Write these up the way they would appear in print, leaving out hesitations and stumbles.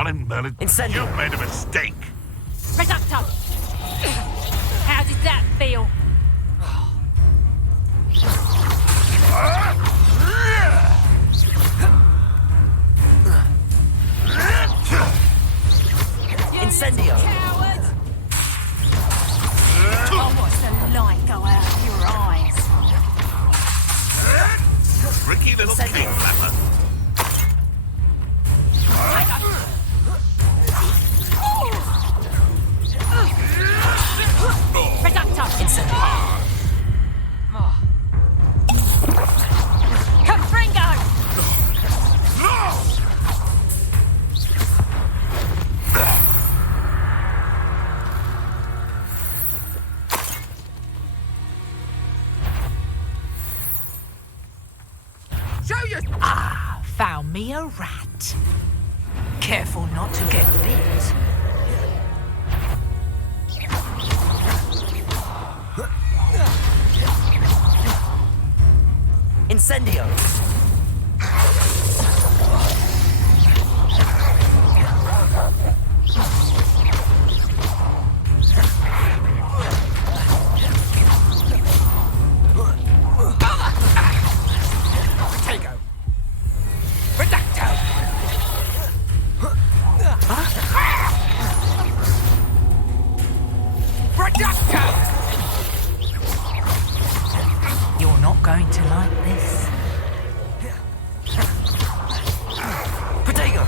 Colin Merlin, Incendio. you've made a mistake. Reducto! How did that feel? Incendio! Coward! Oh, what's the light go out of your eyes? Tricky little Incendio. king flapper. Reducto! Incendio! Confringo! Show you. Ah, found me a rat. Careful not to get bit. Incendio! Potato. Reducto. Reducto. You're not going to like this. Potato!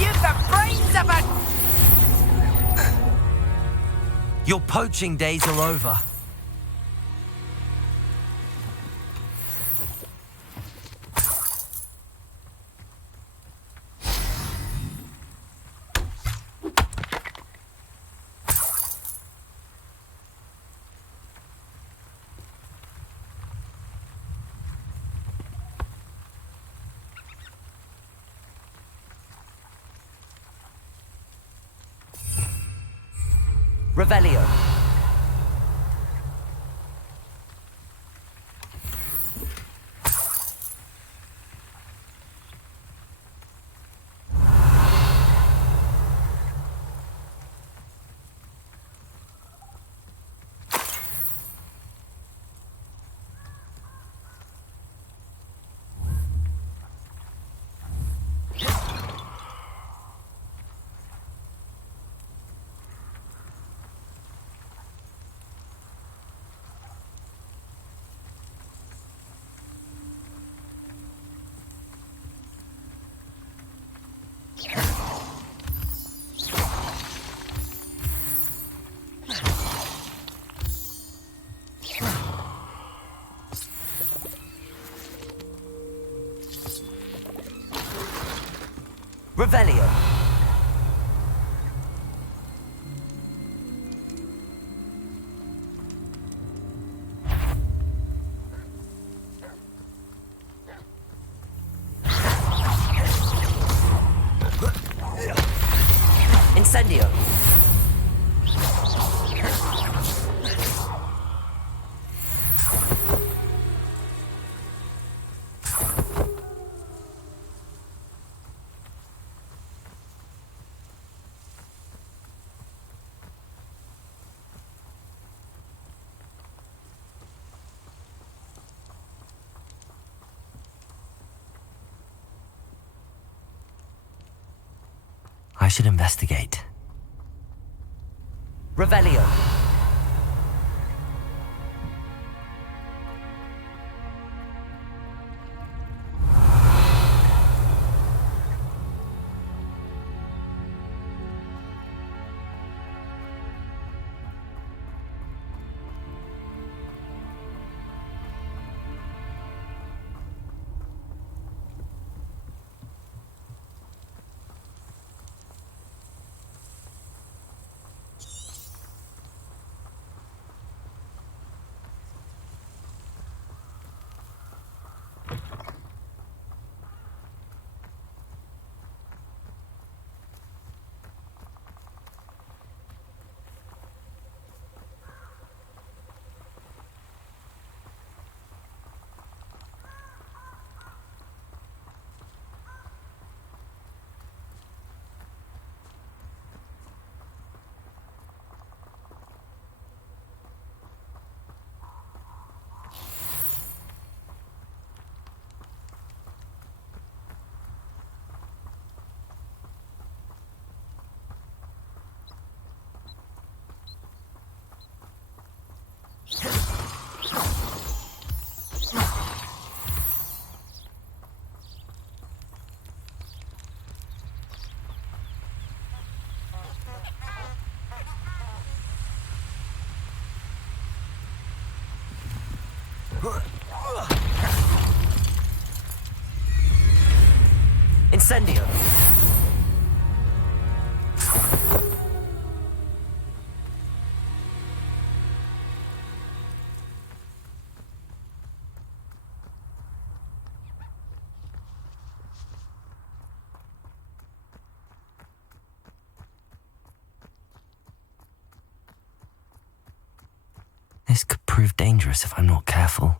You've the brains of a... Your poaching days are over. Revelio. Revelio. Incendio. I should investigate. Revelio. Incendio. This could prove dangerous if I'm not careful.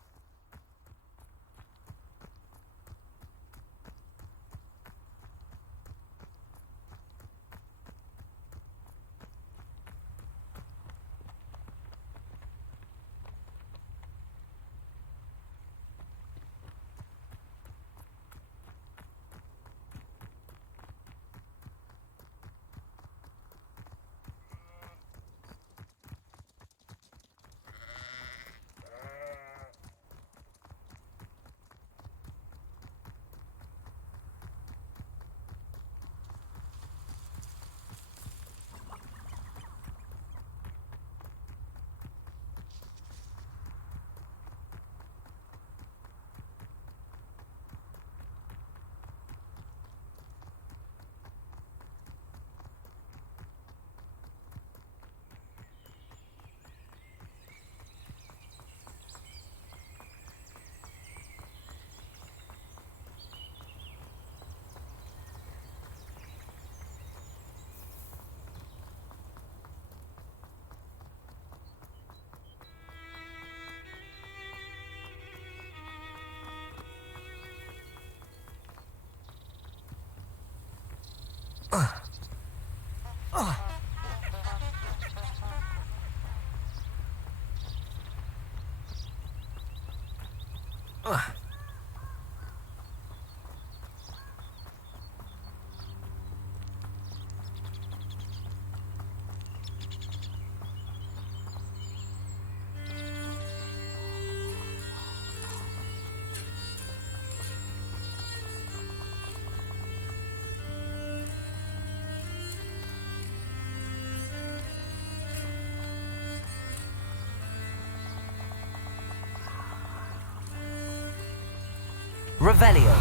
Revelio.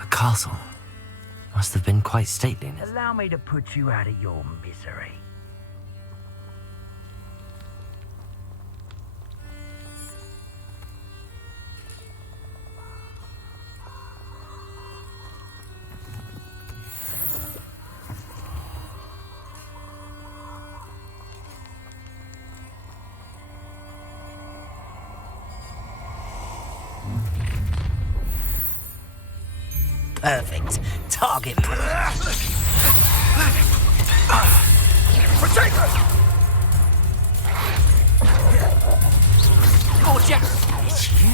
A castle. Must have been quite stately. Allow me to put you out of your misery. Perfect. Target practice. Potato! Oh, Jack! It's you.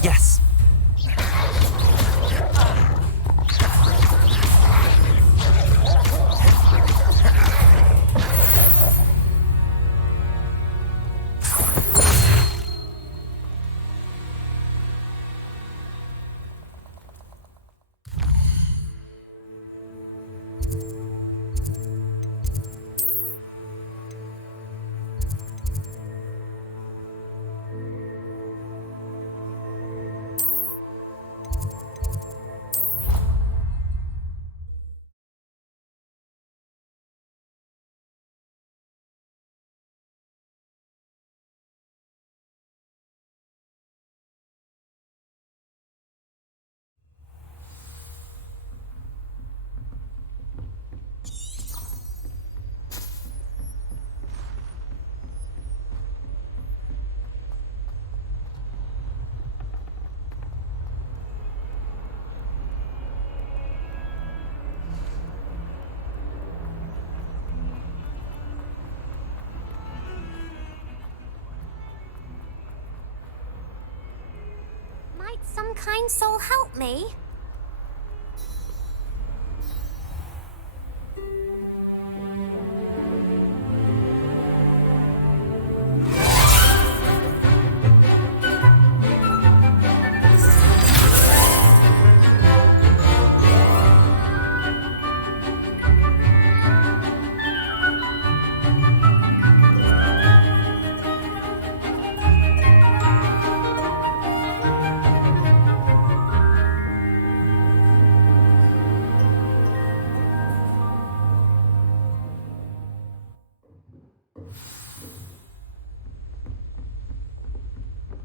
Yes. Might some kind soul help me?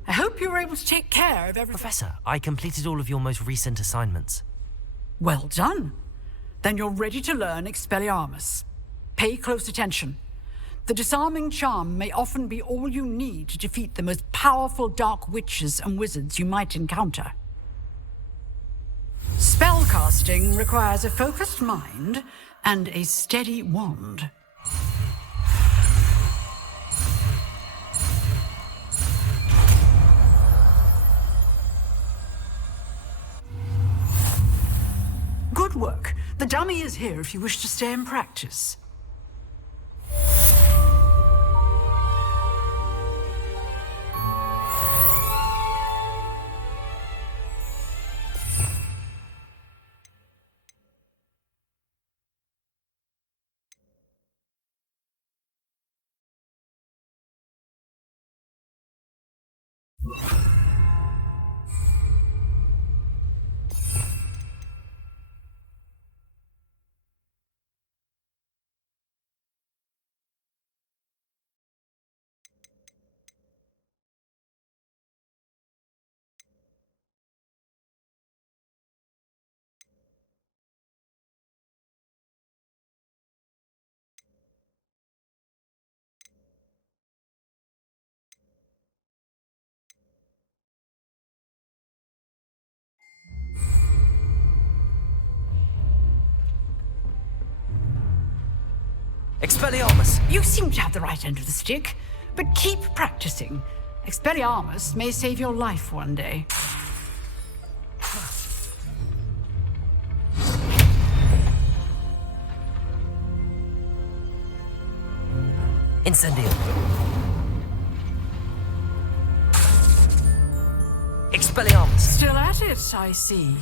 I hope you were able to take care of everything. Professor, I completed all of your most recent assignments. Well done. Then you're ready to learn Expelliarmus. Pay close attention. The disarming charm may often be all you need to defeat the most powerful dark witches and wizards you might encounter. Spellcasting requires a focused mind and a steady wand. Good work. The dummy is here if you wish to stay and practice. Expelliarmus! You seem to have the right end of the stick, but keep practicing. Expelliarmus may save your life one day. Incendio. Expelliarmus! Still at it, I see.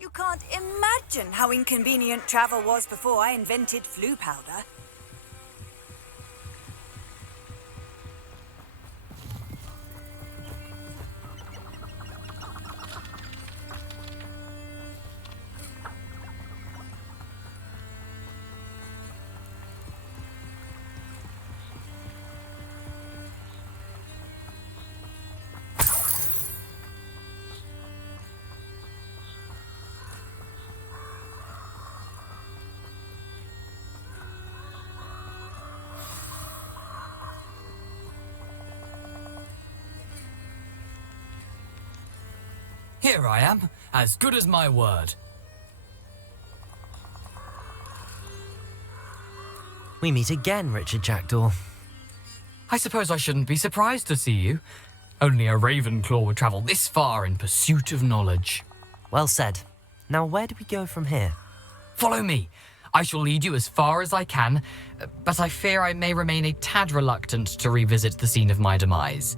You can't imagine how inconvenient travel was before I invented flu powder. Here I am, as good as my word. We meet again, Richard Jackdaw. I suppose I shouldn't be surprised to see you. Only a Ravenclaw would travel this far in pursuit of knowledge. Well said. Now where do we go from here? Follow me. I shall lead you as far as I can, but I fear I may remain a tad reluctant to revisit the scene of my demise.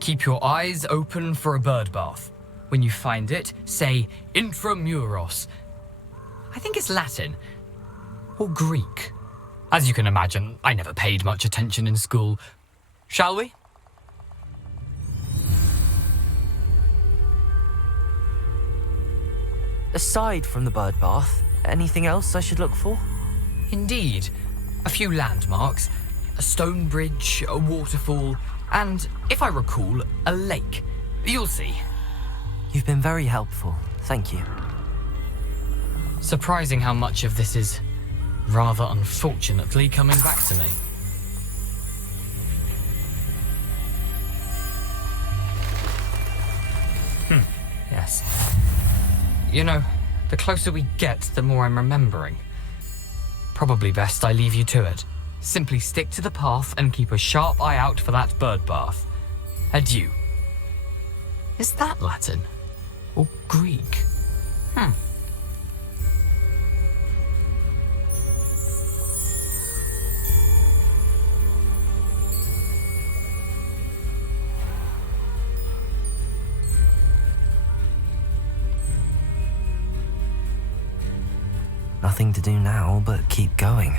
Keep your eyes open for a bird bath. When you find it, say intramuros. I think it's Latin. Or Greek. As you can imagine, I never paid much attention in school. Shall we? Aside from the bird bath, anything else I should look for? Indeed. A few landmarks, a stone bridge, a waterfall, and, if I recall, a lake. You'll see. You've been very helpful. Thank you. Surprising how much of this is, rather unfortunately, coming back to me. Yes. You know, the closer we get, the more I'm remembering. Probably best I leave you to it. Simply stick to the path and keep a sharp eye out for that bird bath. Adieu. Is that Latin? Or Greek? Nothing to do now but keep going.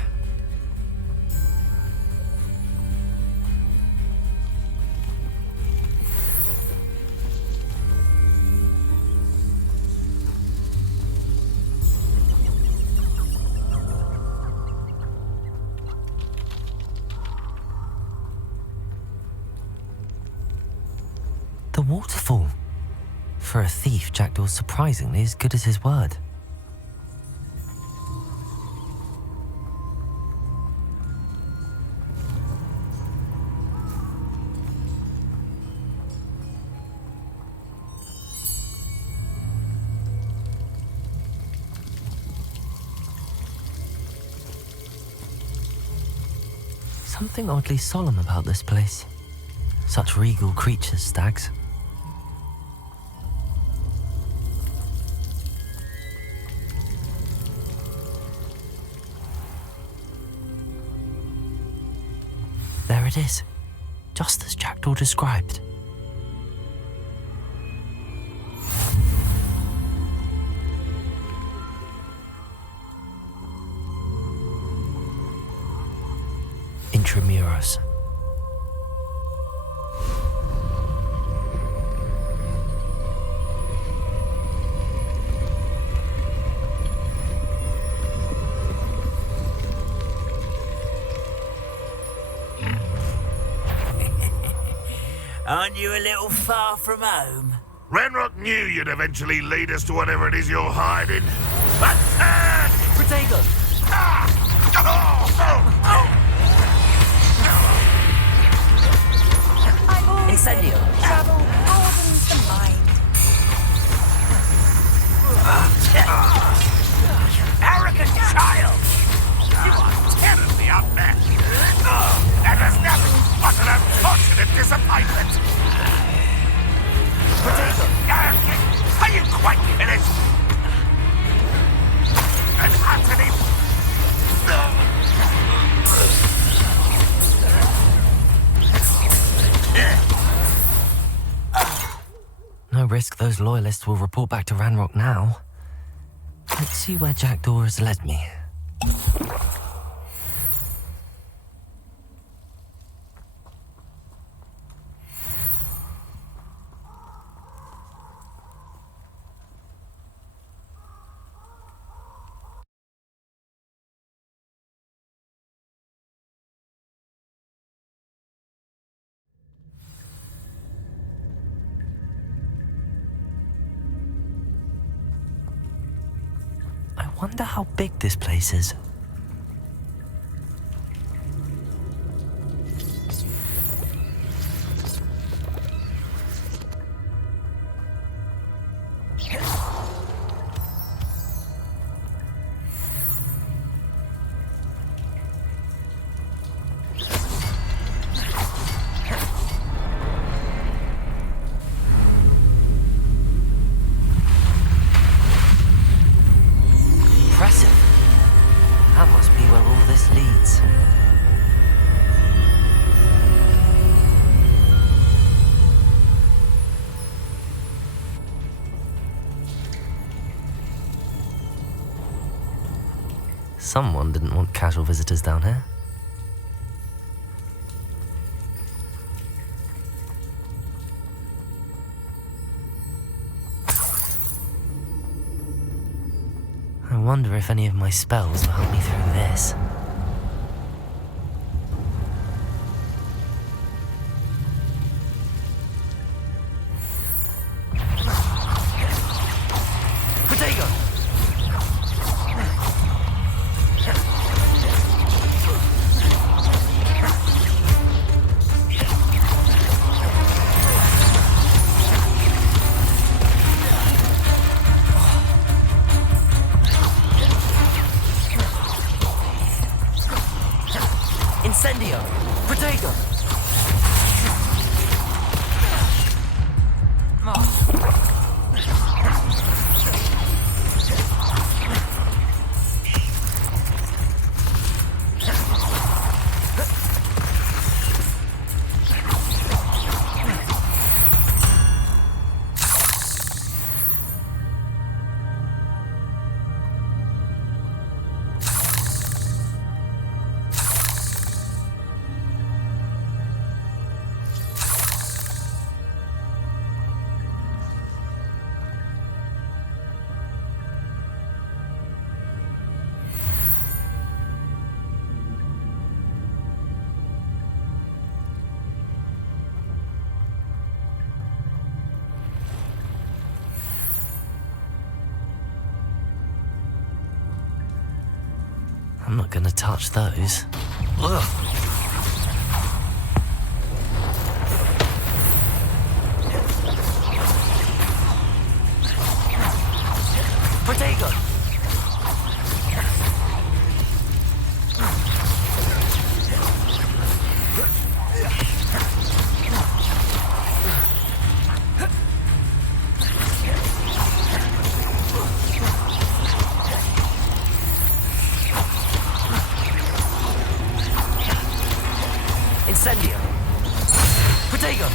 The waterfall. For a thief, Jackdaw's surprisingly as good as his word. Something oddly solemn about this place. Such regal creatures, stags. There it is, just as Jackdaw described. Intramuros. Aren't you a little far from home? Ranrock knew you'd eventually lead us to whatever it is you're hiding. Attack! Potato! Incendio! Travel broadens the mind. Arrogant child! You are terribly outmatched. That is nothing but an unfortunate disappointment. Potato! Are you quite finished? And utterly... No risk those loyalists will report back to Ranrock now. Let's see where Jackdaw has led me. I wonder how big this place is. Someone didn't want casual visitors down here. I wonder if any of my spells will help me through this. Incendio! Protego! I'm not gonna touch those. Ugh. Protego! Incendio! Protego!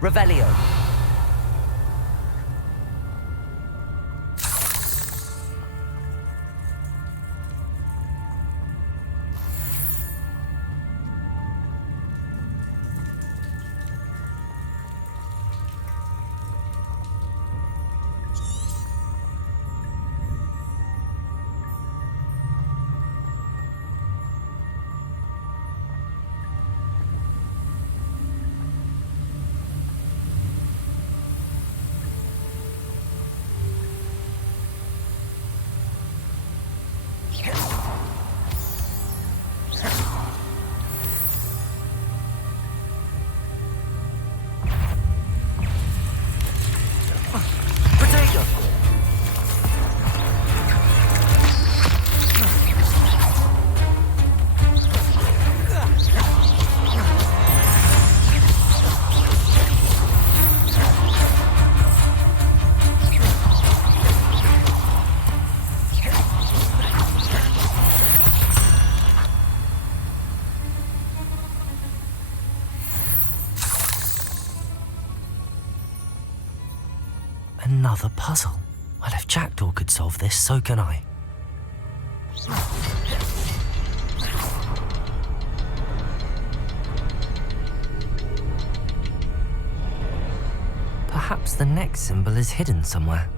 Revelio. Another puzzle. Well, if Jackdaw could solve this, so can I. Perhaps the next symbol is hidden somewhere.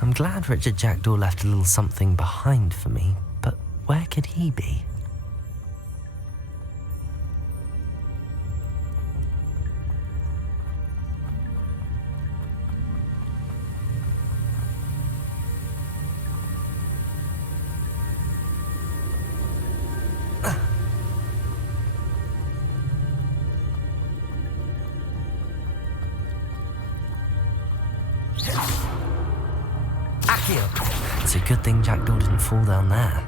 I'm glad Richard Jackdaw left a little something behind for me, but where could he be? It's a good thing Jackdaw didn't fall down there.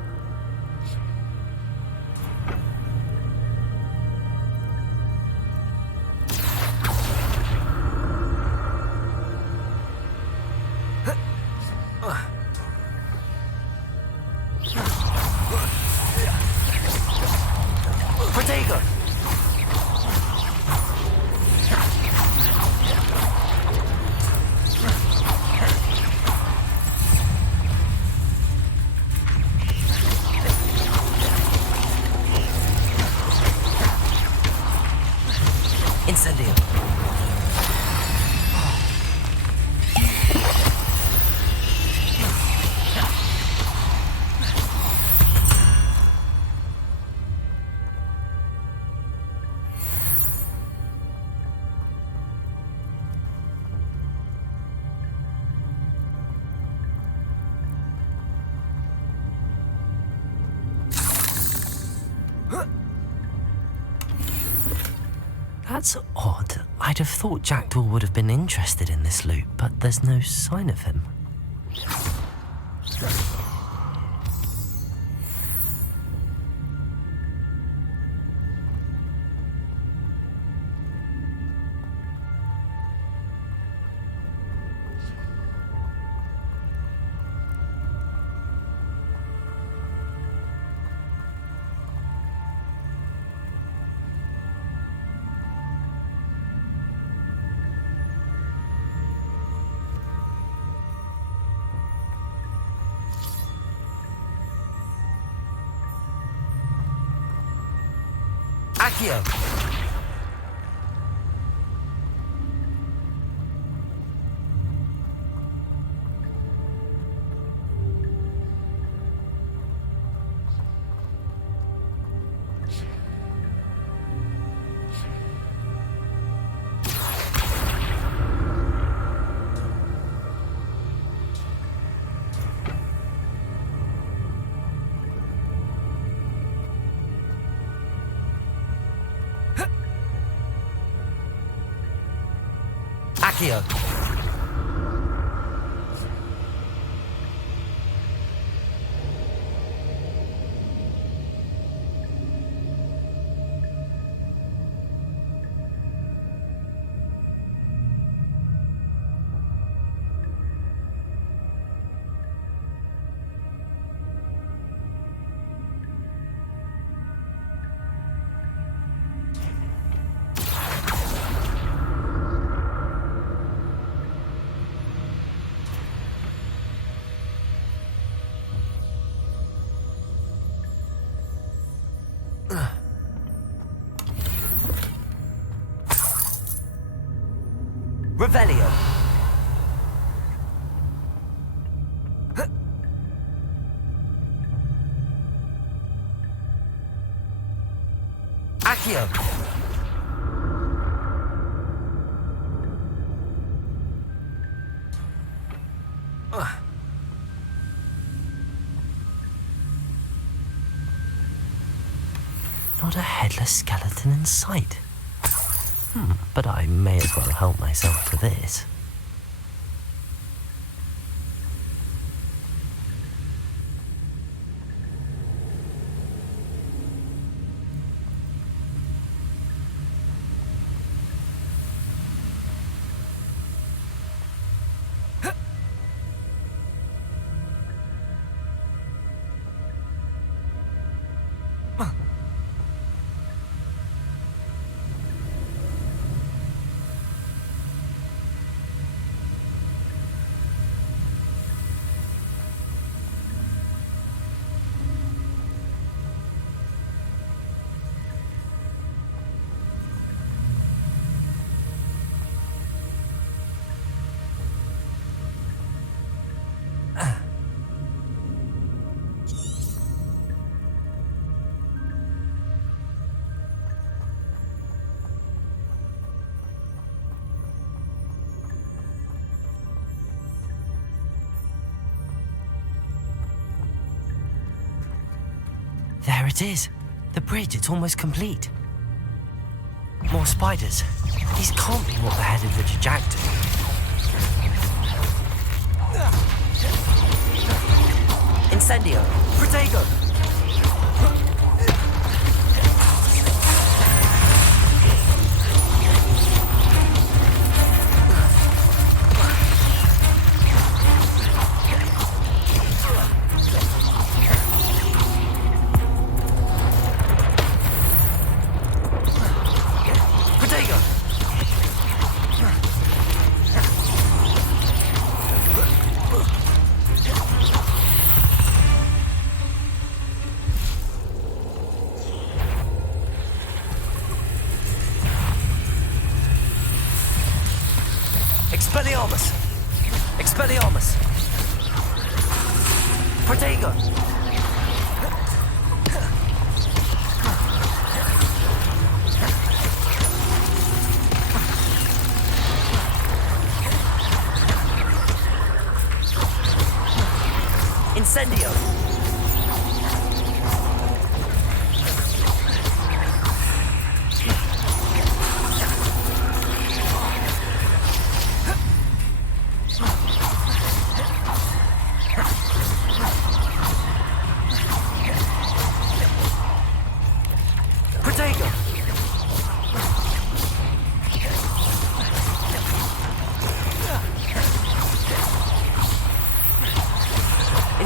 Protagonist! Incendio. That's odd. I'd have thought Jackdaw would have been interested in this loot, but there's no sign of him. Accio! Accio! Revelio! Accio! Not a headless skeleton in sight. But I may as well help myself to this. There it is. The bridge, it's almost complete. More spiders. These can't be what the headed Richard Jackdaw. Incendio! Protego! Expelliarmus! Expelliarmus! Protego! Incendio!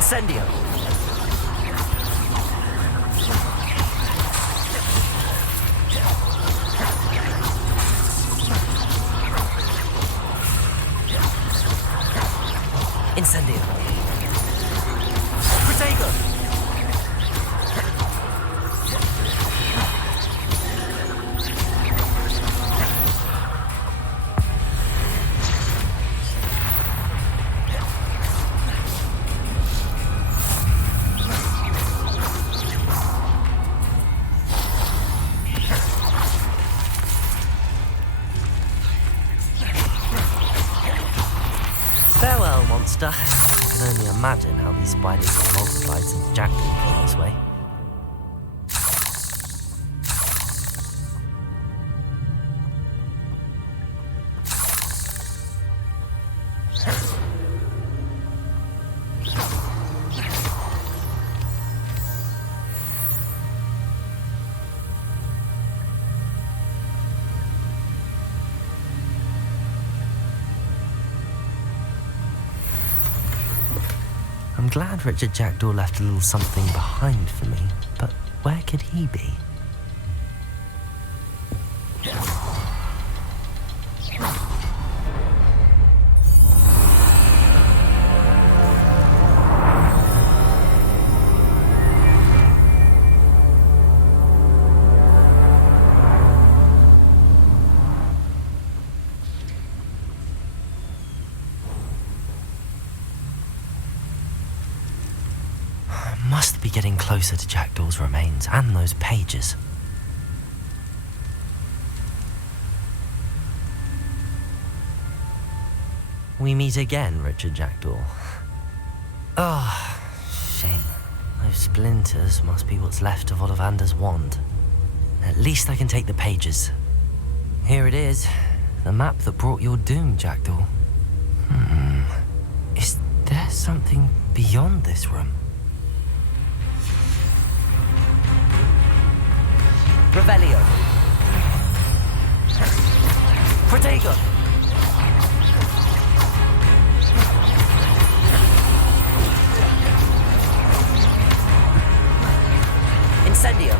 Incendio! Incendio! Protego! Farewell, monster. I can only imagine how these spiders have multiplied since Jackdaw came this way. I'm glad Richard Jackdaw left a little something behind for me, but where could he be? Must be getting closer to Jackdaw's remains and those pages. We meet again, Richard Jackdaw. Ah, shame. Those splinters must be what's left of Ollivander's wand. At least I can take the pages. Here it is, the map that brought your doom, Jackdaw. Is there something beyond this room? Revelio. Protego. Incendio.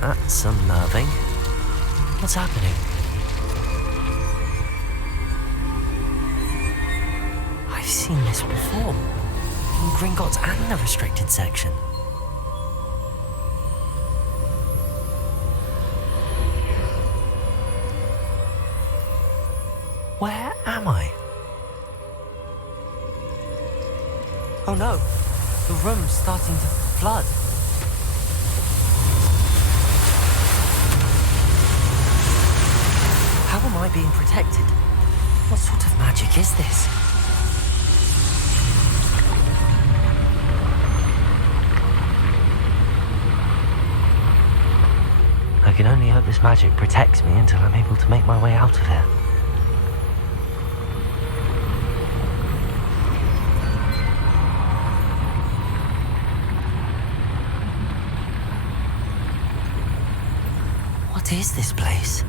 That's unnerving. What's happening? I've seen this before. In Gringotts and the restricted section. Where am I? Oh no, the room's starting to flood. How am I being protected? What sort of magic is this? I can only hope this magic protects me until I'm able to make my way out of here. What is this place?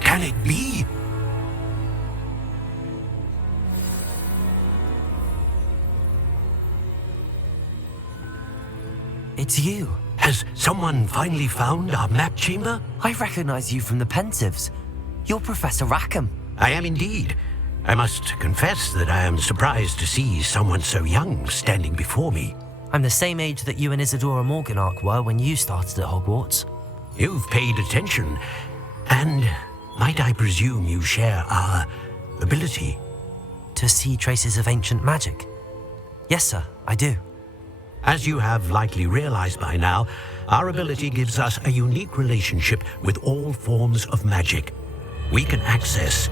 Can it be? It's you. Has someone finally found our map chamber? I recognize you from the Pensives. You're Professor Rackham. I am indeed. I must confess that I am surprised to see someone so young standing before me. I'm the same age that you and Isadora Morganach were when you started at Hogwarts. You've paid attention, and might I presume you share our ability? To see traces of ancient magic? Yes, sir, I do. As you have likely realized by now, our ability gives us a unique relationship with all forms of magic. We can access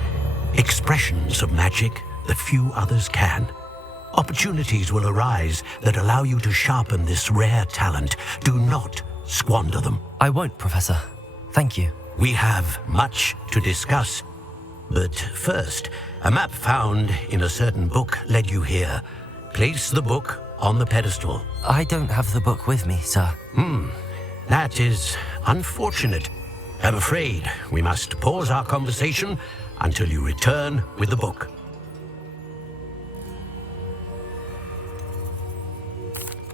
expressions of magic that few others can. Opportunities will arise that allow you to sharpen this rare talent. Do not squander them. I won't, Professor. Thank you. We have much to discuss. But first, a map found in a certain book led you here. Place the book on the pedestal. I don't have the book with me, sir. That is unfortunate. I'm afraid we must pause our conversation until you return with the book.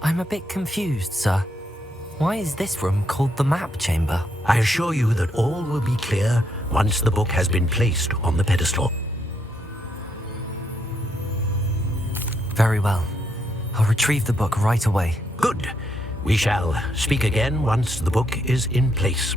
I'm a bit confused, sir. Why is this room called the map chamber? I assure you that all will be clear once the book has been placed on the pedestal. Very well. I'll retrieve the book right away. Good. We shall speak again once the book is in place.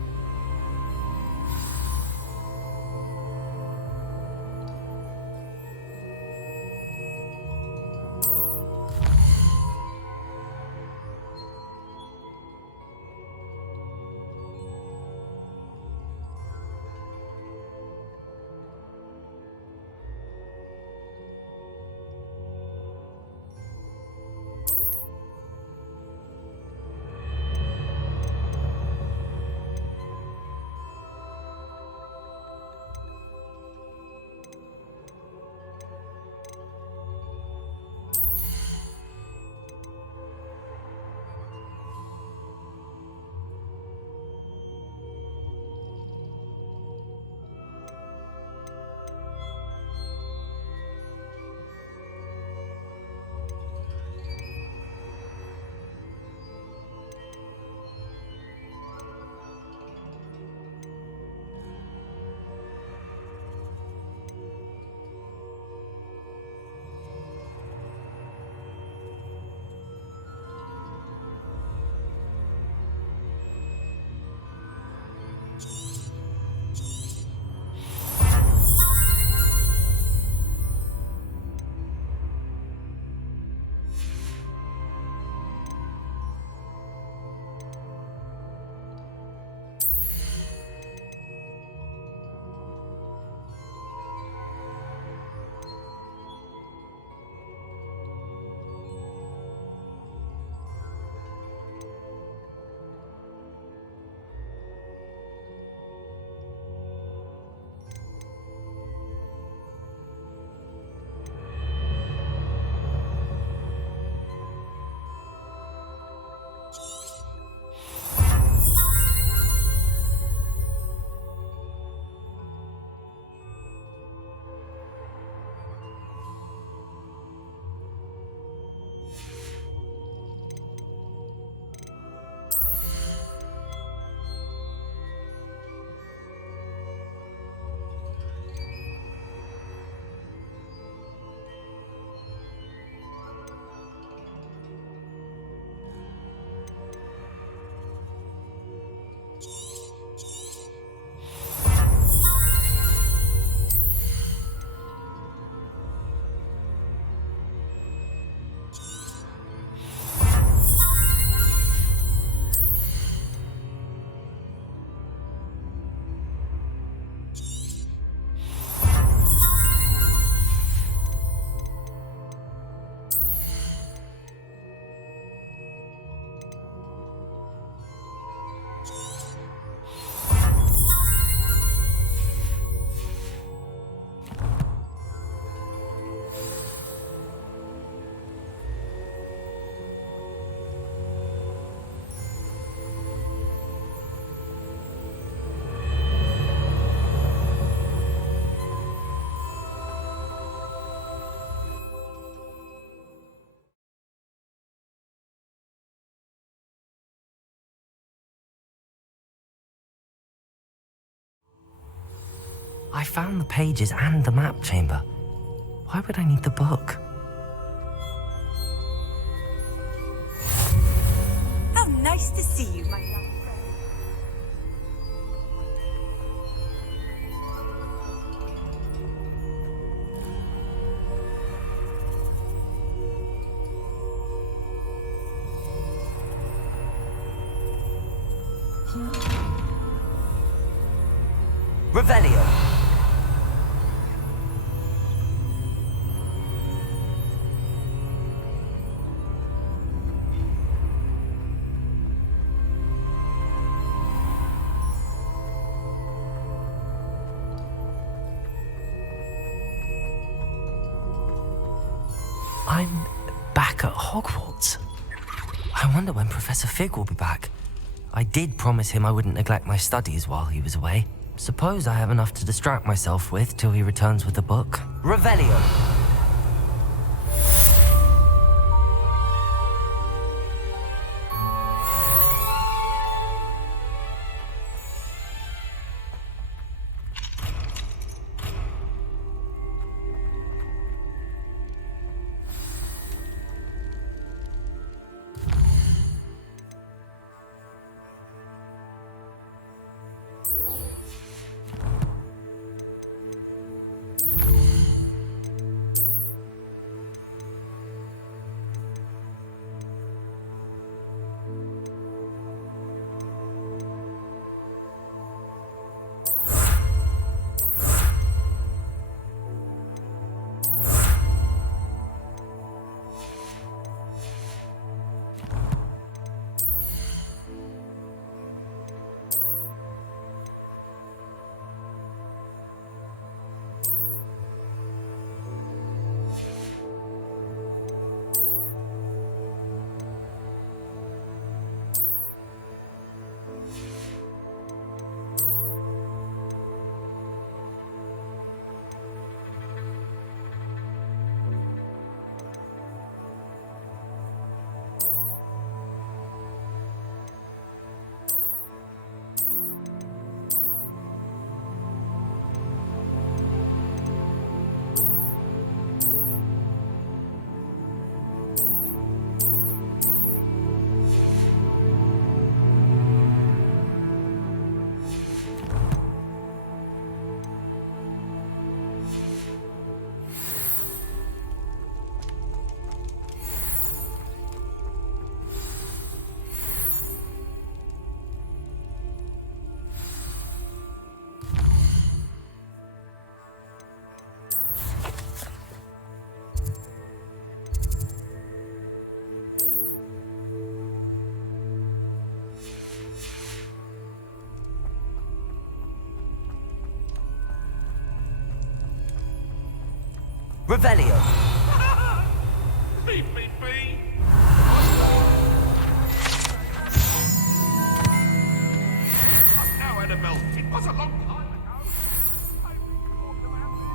I found the pages and the map chamber. Why would I need the book? How nice to see you, my young friend. Revelio. I'm back at Hogwarts. I wonder when Professor Fig will be back. I did promise him I wouldn't neglect my studies while he was away. Suppose I have enough to distract myself with till he returns with the book. Revelio. Revelio. Leave me be! Now, Annabelle, it was a long time ago. I've been talking about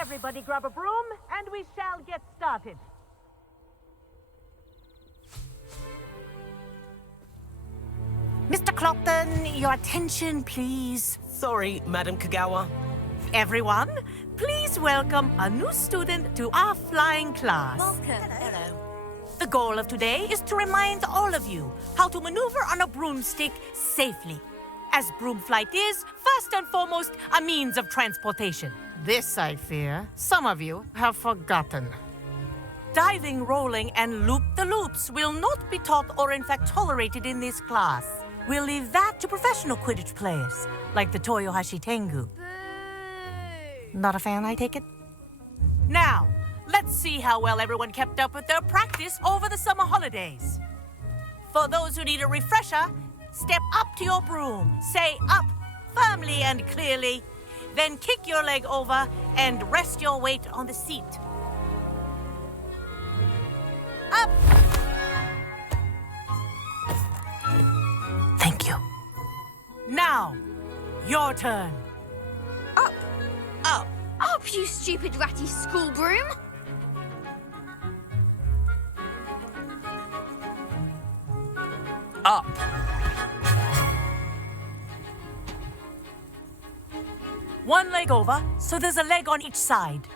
Everybody grab a broom, and we shall get started. Mr. Clopton, your attention, please. Sorry, Madam Kagawa. Everyone, please welcome a new student to our flying class. Welcome. Hello. The goal of today is to remind all of you how to maneuver on a broomstick safely. as broom flight is, first and foremost, a means of transportation. This, I fear, some of you have forgotten. Diving, rolling, and loop-the-loops will not be taught or in fact tolerated in this class. We'll leave that to professional Quidditch players, like the Toyohashi Tengu. Not a fan, I take it? Now, let's see how well everyone kept up with their practice over the summer holidays. For those who need a refresher, step up to your broom, say up firmly and clearly, then kick your leg over and rest your weight on the seat. Up! Thank you. Now, your turn. Up! Up! Up, you stupid ratty school broom! Up! One leg over, so there's a leg on each side.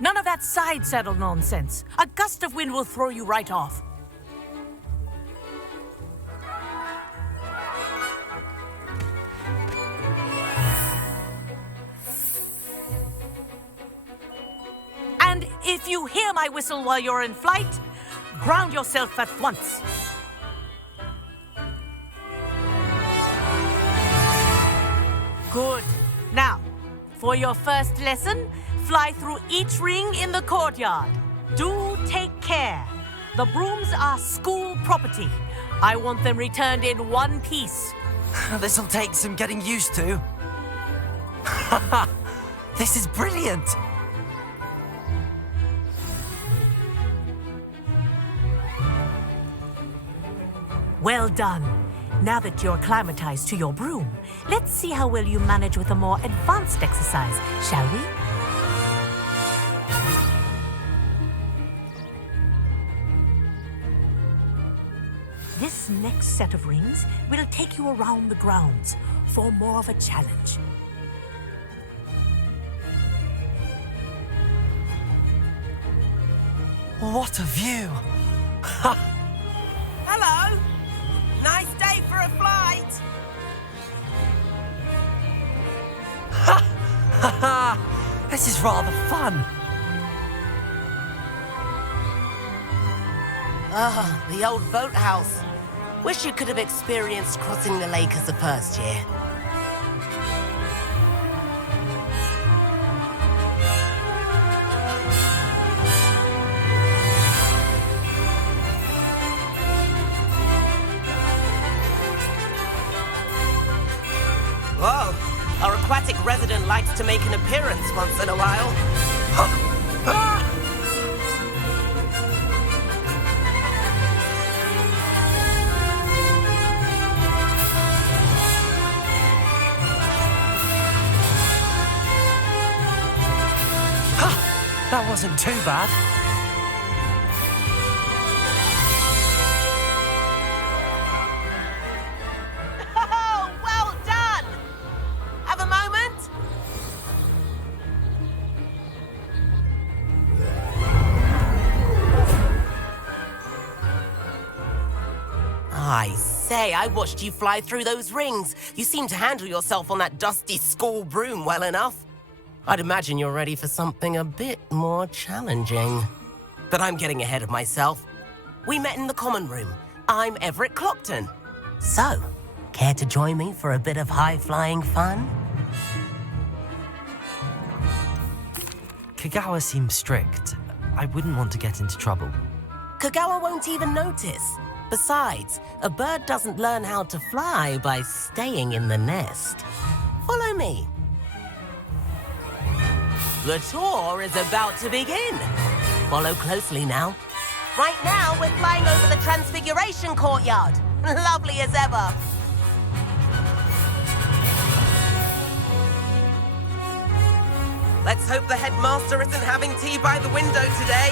None of that side saddle nonsense. A gust of wind will throw you right off. And if you hear my whistle while you're in flight, ground yourself at once. Good. Now, for your first lesson, fly through each ring in the courtyard. Do take care. The brooms are school property. I want them returned in one piece. This'll take some getting used to. This is brilliant. Well done. Now that you're acclimatized to your broom, let's see how well you manage with a more advanced exercise, shall we? This next set of rings will take you around the grounds for more of a challenge. What a view. Hello! Nice day for a flight! This is rather fun. Ah, the old boathouse. Wish you could have experienced crossing the lake as a first year. Whoa, our aquatic resident likes to make an appearance once in a while. That wasn't too bad. Oh, well done! Have a moment? I say, I watched you fly through those rings. You seem to handle yourself on that dusty school broom well enough. I'd imagine you're ready for something a bit more challenging. But I'm getting ahead of myself. We met in the common room. I'm Everett Clockton. So, care to join me for a bit of high-flying fun? Kagawa seems strict. I wouldn't want to get into trouble. Kagawa won't even notice. Besides, a bird doesn't learn how to fly by staying in the nest. Follow me. The tour is about to begin. Follow closely now. Right now, we're flying over the Transfiguration Courtyard. Lovely as ever. Let's hope the headmaster isn't having tea by the window today.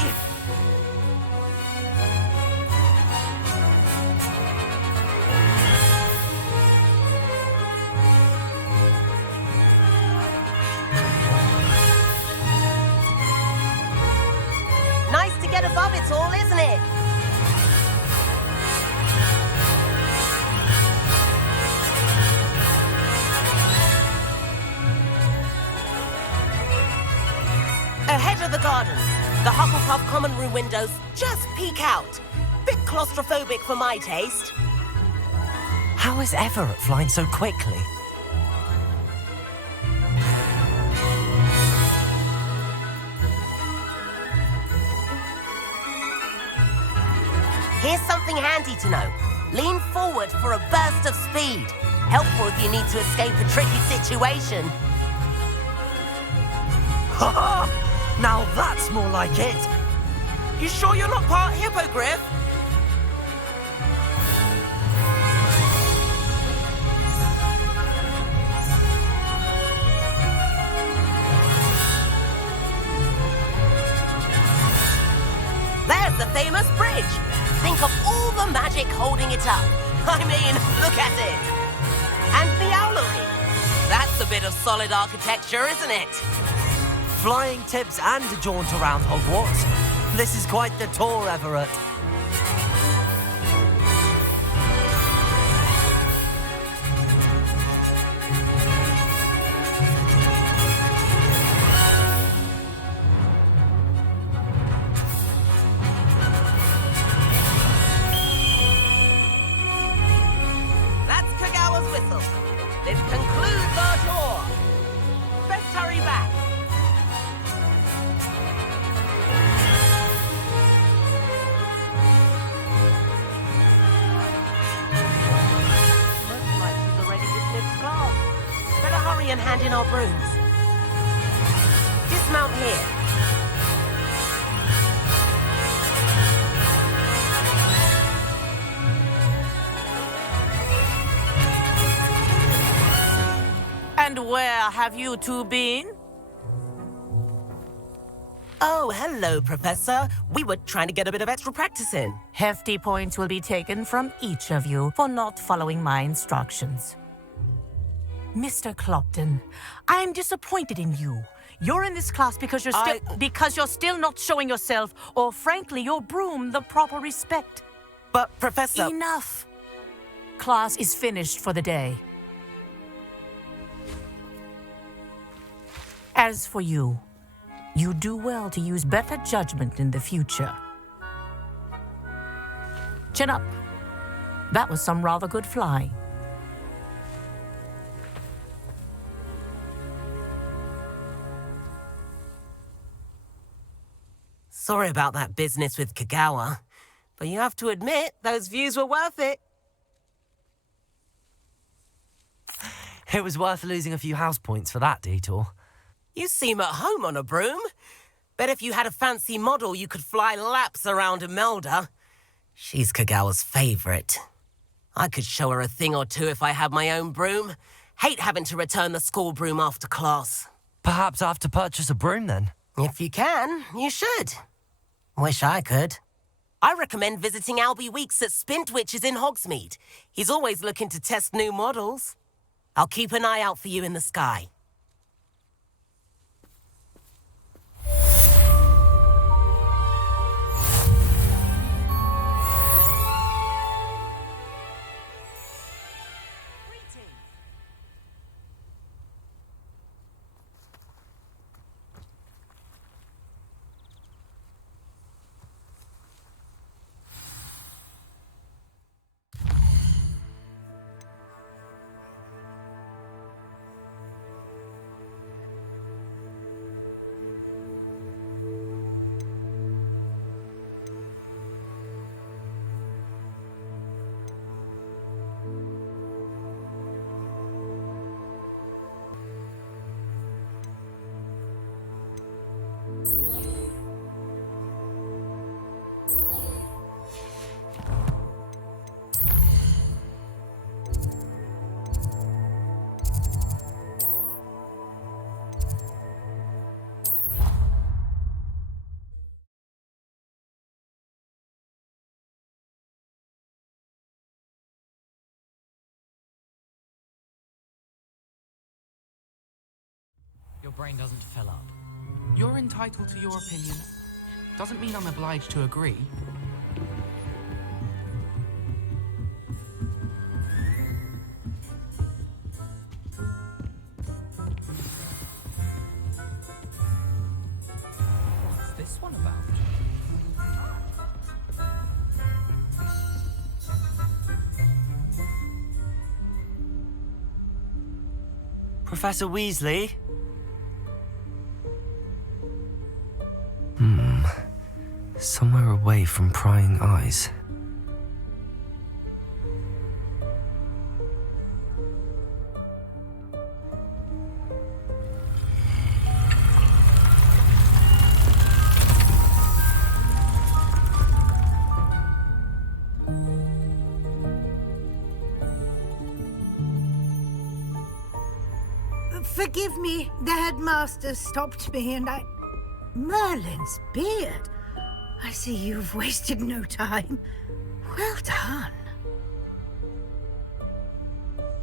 Nice to get above it all, isn't it? of the gardens. The Hufflepuff common room windows just peek out. Bit claustrophobic for my taste. How is Everett flying so quickly? Here's something handy to know. Lean forward for a burst of speed. Helpful if you need to escape a tricky situation. Now that's more like it. You sure you're not part hippogriff? There's the famous bridge. Think of all the magic holding it up. I mean, look at it. And the owlery. That's a bit of solid architecture, isn't it? Flying tips and a jaunt around Hogwarts. This is quite the tour, Everett. That's Kagawa's whistle. This concludes our tour. Best hurry back. Looks like she's already dismissed class. Better hurry and hand in our brooms. Dismount here. And where have you two been? Oh, hello, Professor. We were trying to get a bit of extra practice in. Hefty points will be taken from each of you for not following my instructions. Mr. Clopton, I'm disappointed in you. You're in this class because you're still not showing yourself, or frankly, your broom the proper respect. But, Professor... Enough. Class is finished for the day. As for you, you do well to use better judgment in the future. Chin up. That was some rather good flying. Sorry about that business with Kagawa, but you have to admit, those views were worth it. It was worth losing a few house points for that detour. You seem at home on a broom. Bet if you had a fancy model, you could fly laps around Imelda. She's Kagawa's favorite. I could show her a thing or two if I had my own broom. Hate having to return the school broom after class. Perhaps I have to purchase a broom then. If you can, you should. Wish I could. I recommend visiting Albie Weeks at Spintwitches in Hogsmeade. He's always looking to test new models. I'll keep an eye out for you in the sky. Your brain doesn't fill up. You're entitled to your opinion. Doesn't mean I'm obliged to agree. on about? Professor Weasley? Somewhere away from prying eyes. Forgive me, the headmaster stopped me and I... Merlin's beard. I see you've wasted no time. Well done.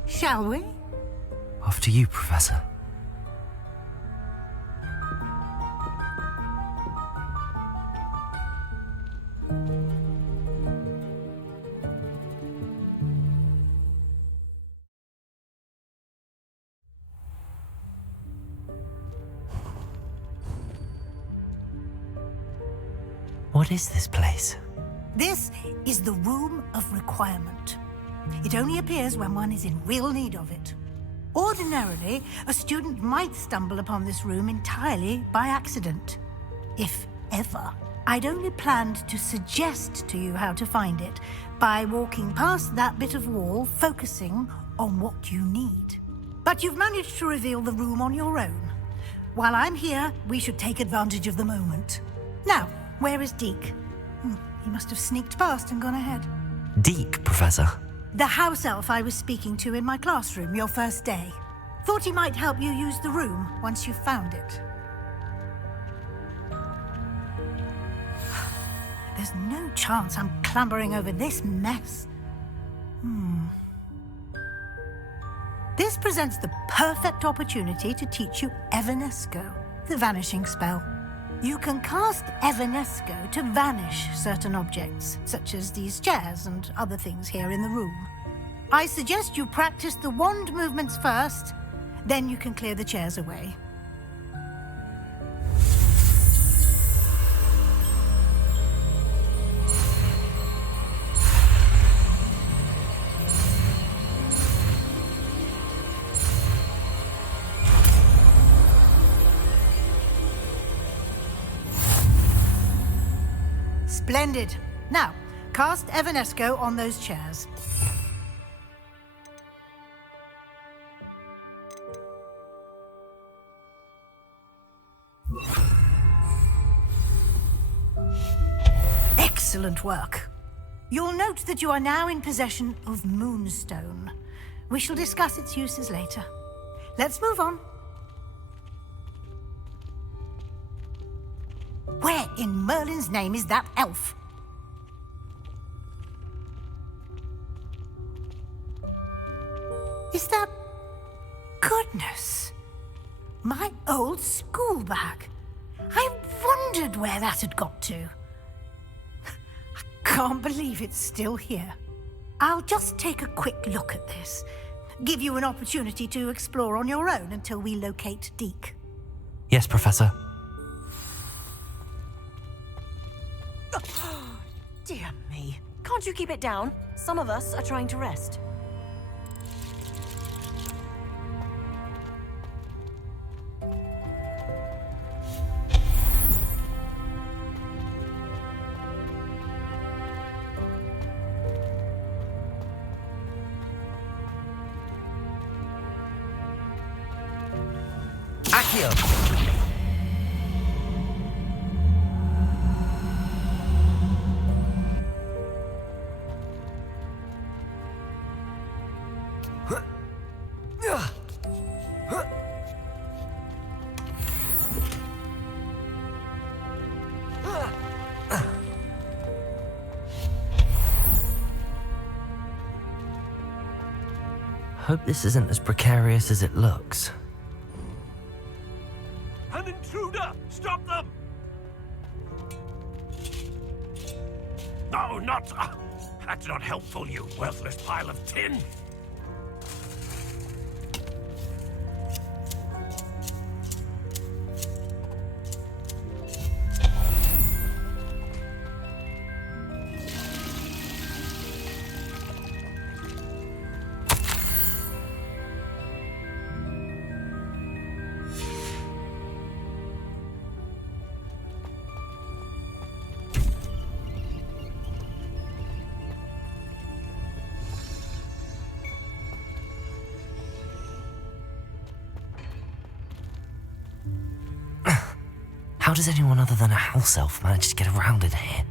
Shall we? Off to you, Professor. What is this place? This is the Room of Requirement. It only appears when one is in real need of it. Ordinarily, a student might stumble upon this room entirely by accident. If ever. I'd only planned to suggest to you how to find it by walking past that bit of wall, focusing on what you need. But you've managed to reveal the room on your own. While I'm here, we should take advantage of the moment. Now, where is Deke? He must have sneaked past and gone ahead. Deke, Professor. The house elf I was speaking to in my classroom your first day. Thought he might help you use the room once you found it. There's no chance I'm clambering over this mess. This presents the perfect opportunity to teach you Evanesco, the vanishing spell. You can cast Evanesco to vanish certain objects, such as these chairs and other things here in the room. I suggest you practice the wand movements first, then you can clear the chairs away. Splendid. Now, cast Evanesco on those chairs. Excellent work. You'll note that you are now in possession of Moonstone. We shall discuss its uses later. Let's move on. Where in Merlin's name is that elf? Is that... Goodness! My old school bag. I wondered where that had got to. I can't believe it's still here. I'll just take a quick look at this. Give you an opportunity to explore on your own until we locate Deke. Yes, Professor. Dear me. Can't you keep it down? Some of us are trying to rest. Accio! Hope this isn't as precarious as it looks. An intruder! Stop them! No, not... that's not helpful, you worthless pile of tin! How does anyone other than a house elf manage to get around in here?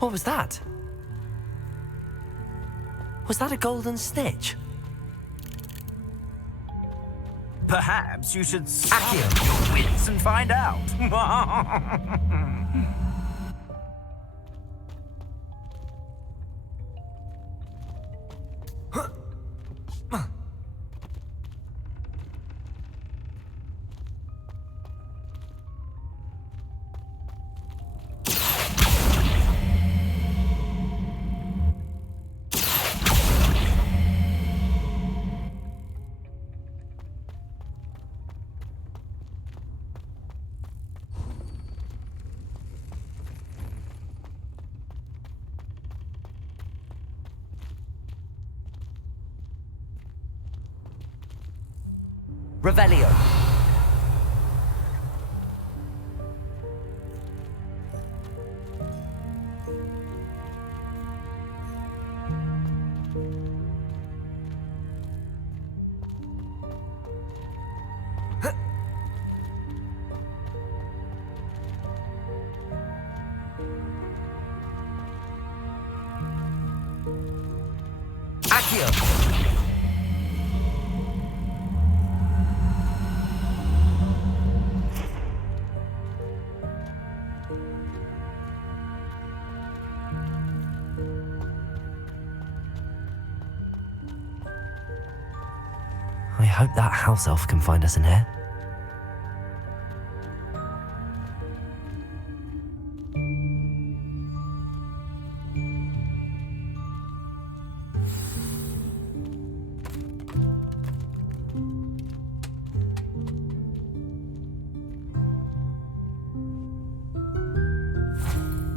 What was that? Was that a golden stitch? Perhaps you should summon your wits and find out. Revelio. Accio. I hope that house elf can find us in here.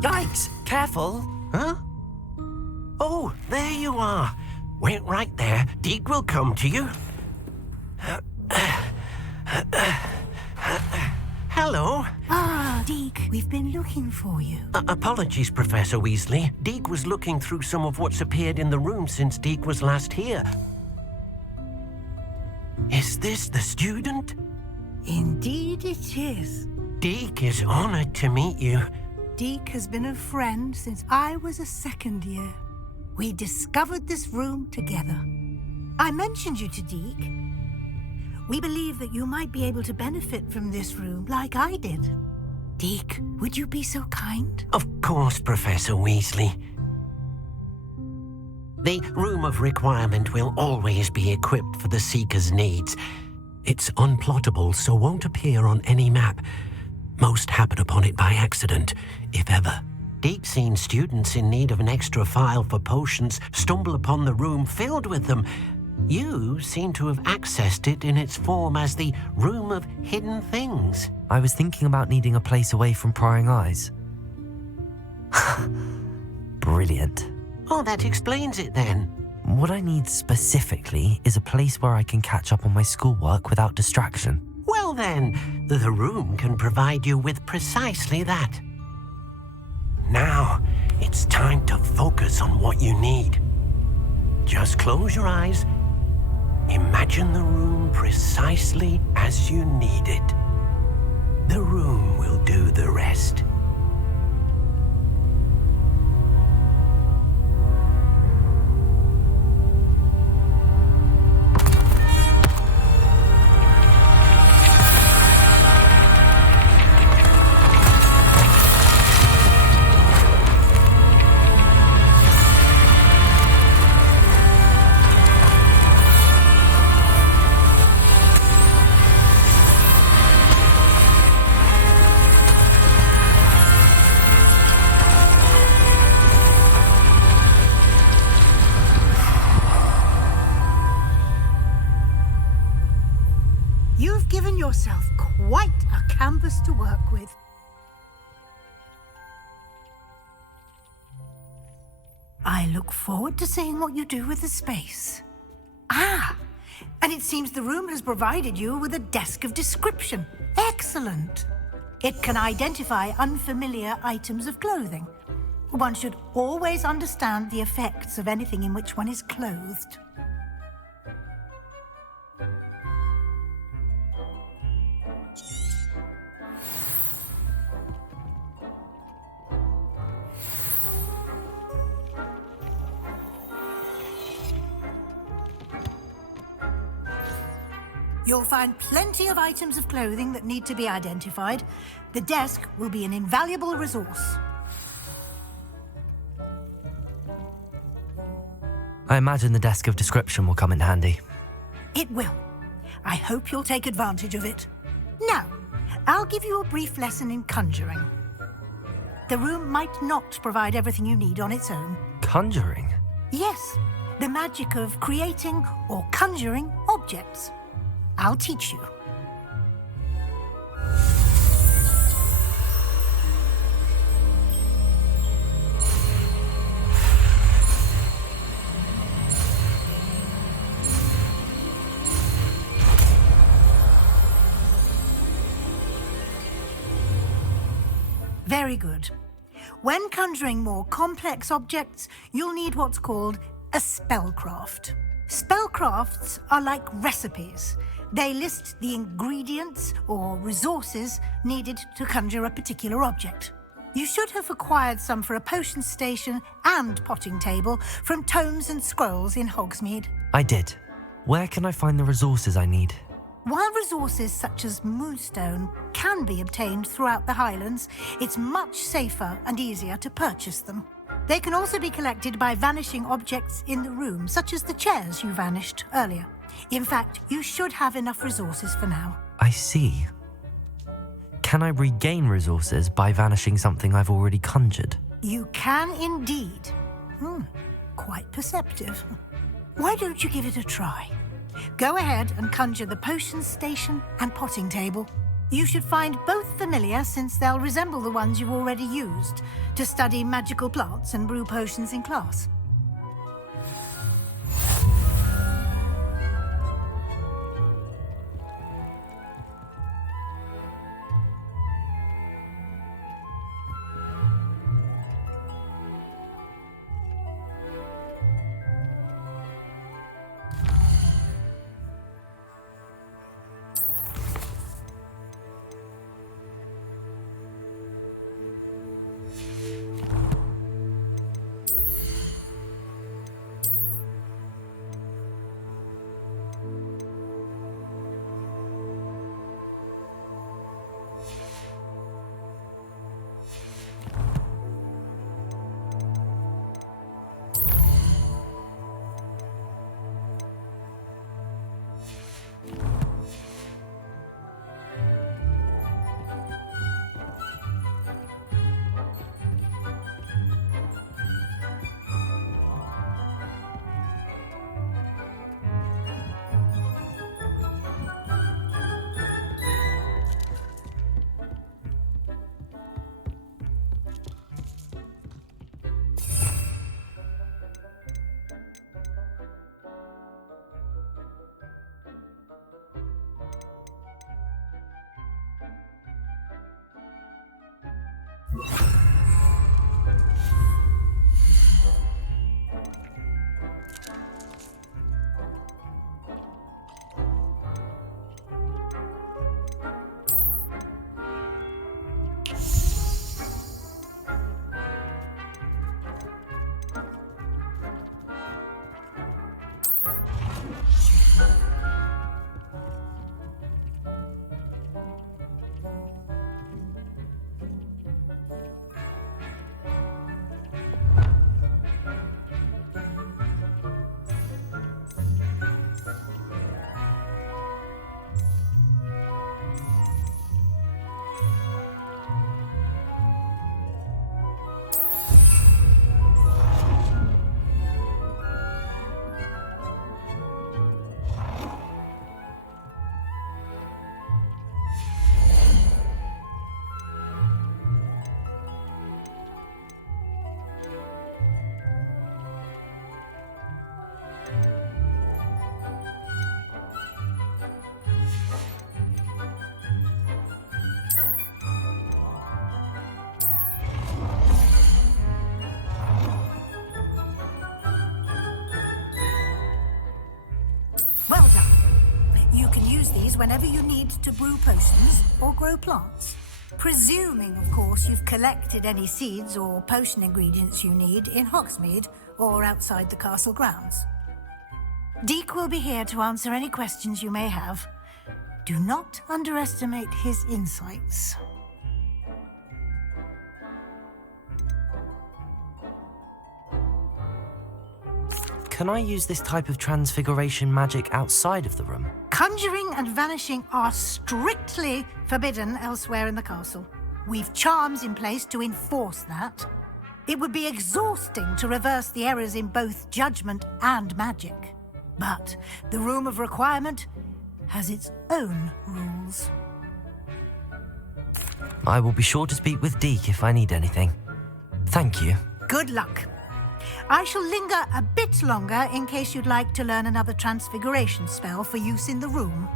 Yikes! Careful! Huh? Oh, there you are. Wait right there. Deek will come to you. Hello. Ah, Deek, we've been looking for you. Apologies, Professor Weasley. Deek was looking through some of what's appeared in the room since Deek was last here. Is this the student? Indeed it is. Deek is honored to meet you. Deek has been a friend since I was a second year. We discovered this room together. I mentioned you to Deek. We believe that you might be able to benefit from this room like I did. Deek, would you be so kind? Of course, Professor Weasley. The Room of Requirement will always be equipped for the Seeker's needs. It's unplottable, so won't appear on any map. Most happen upon it by accident, if ever. Deek's seen students in need of an extra file for potions stumble upon the room filled with them. You seem to have accessed it in its form as the Room of Hidden Things. I was thinking about needing a place away from prying eyes. Brilliant. Oh, that explains it then. What I need specifically is a place where I can catch up on my schoolwork without distraction. Well then, the room can provide you with precisely that. Now, it's time to focus on what you need. Just close your eyes. Imagine the room precisely as you need it. The room will do the rest. Yourself quite a canvas to work with. I look forward to seeing what you do with the space. Ah, and it seems the room has provided you with a desk of description. Excellent. It can identify unfamiliar items of clothing. One should always understand the effects of anything in which one is clothed. You'll find plenty of items of clothing that need to be identified. The desk will be an invaluable resource. I imagine the desk of description will come in handy. It will. I hope you'll take advantage of it. Now, I'll give you a brief lesson in conjuring. The room might not provide everything you need on its own. Conjuring? Yes, the magic of creating or conjuring objects. I'll teach you. Very good. When conjuring more complex objects, you'll need what's called a spellcraft. Spellcrafts are like recipes. They list the ingredients or resources needed to conjure a particular object. You should have acquired some for a potion station and potting table from tomes and scrolls in Hogsmeade. I did. Where can I find the resources I need? While resources such as moonstone can be obtained throughout the Highlands, it's much safer and easier to purchase them. They can also be collected by vanishing objects in the room, such as the chairs you vanished earlier. In fact, you should have enough resources for now. I see. Can I regain resources by vanishing something I've already conjured? You can indeed. Quite perceptive. Why don't you give it a try? Go ahead and conjure the potion station and potting table. You should find both familiar, since they'll resemble the ones you've already used to study magical plants and brew potions in class. whenever you need to brew potions or grow plants. Presuming, of course, you've collected any seeds or potion ingredients you need in Hogsmeade or outside the castle grounds. Deke will be here to answer any questions you may have. Do not underestimate his insights. Can I use this type of transfiguration magic outside of the room? Conjuring and vanishing are strictly forbidden elsewhere in the castle. We've charms in place to enforce that. It would be exhausting to reverse the errors in both judgment and magic. But the Room of Requirement has its own rules. I will be sure to speak with Deke if I need anything. Thank you. Good luck. I shall linger a bit longer in case you'd like to learn another transfiguration spell for use in the room.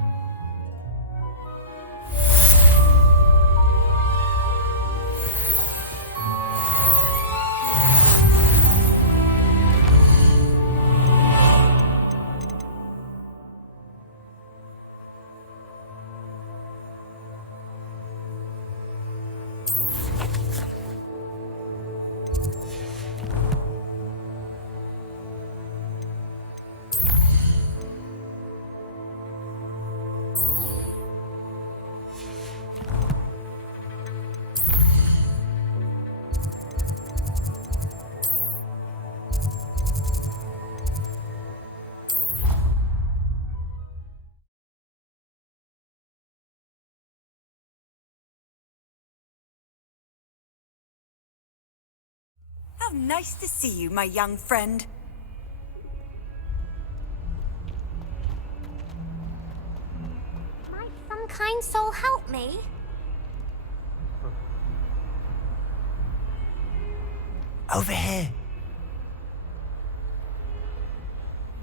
How nice to see you, my young friend. Might some kind soul help me? Over here.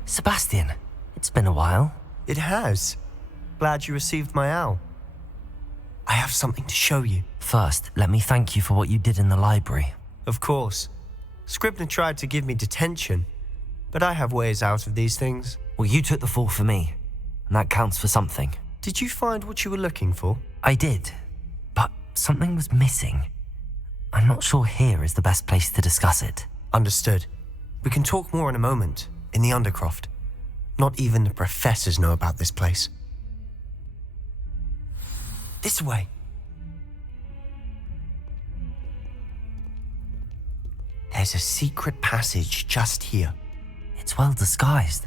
Sebastian, it's been a while. It has. Glad you received my owl. I have something to show you. First, let me thank you for what you did in the library. Of course. Scribner tried to give me detention, but I have ways out of these things. Well, you took the fall for me, and that counts for something. Did you find what you were looking for? I did, but something was missing. I'm not sure here is the best place to discuss it. Understood. We can talk more in a moment, in the Undercroft. Not even the professors know about this place. This way. There's a secret passage just here. It's well disguised.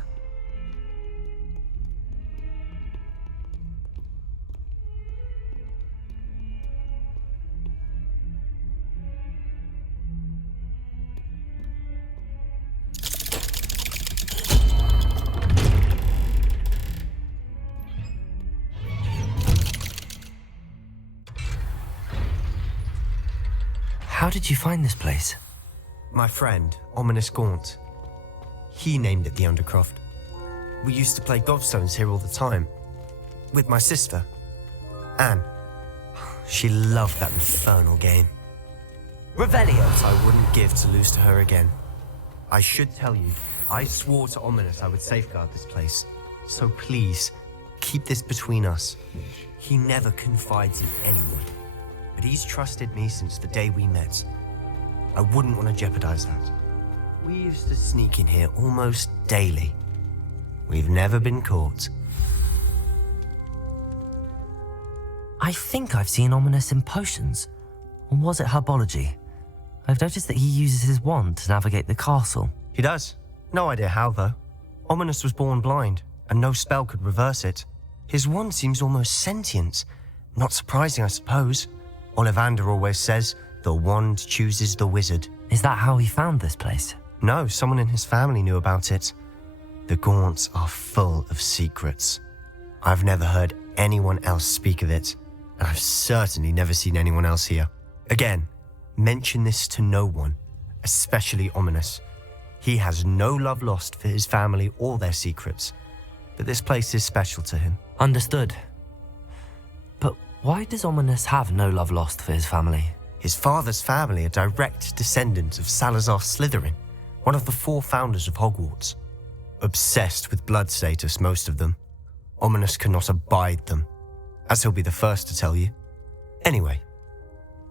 How did you find this place? My friend, Ominous Gaunt. He named it the Undercroft. We used to play gobstones here all the time. With my sister, Anne. She loved that infernal game. Revelio! I wouldn't give to lose to her again. I should tell you, I swore to Ominous I would safeguard this place. So please, keep this between us. He never confides in anyone. But he's trusted me since the day we met. I wouldn't want to jeopardize that. We used to sneak in here almost daily. We've never been caught. I think I've seen Ominous in potions. Or was it herbology? I've noticed that he uses his wand to navigate the castle. He does. No idea how, though. Ominous was born blind, and no spell could reverse it. His wand seems almost sentient. Not surprising, I suppose. Ollivander always says, the wand chooses the wizard. Is that how he found this place? No, someone in his family knew about it. The Gaunts are full of secrets. I've never heard anyone else speak of it, and I've certainly never seen anyone else here. Again, mention this to no one, especially Ominous. He has no love lost for his family or their secrets, but this place is special to him. Understood. But why does Ominous have no love lost for his family? His father's family are direct descendants of Salazar Slytherin, one of the 4 founders of Hogwarts. Obsessed with blood status, most of them. Ominous cannot abide them, as he'll be the first to tell you. Anyway,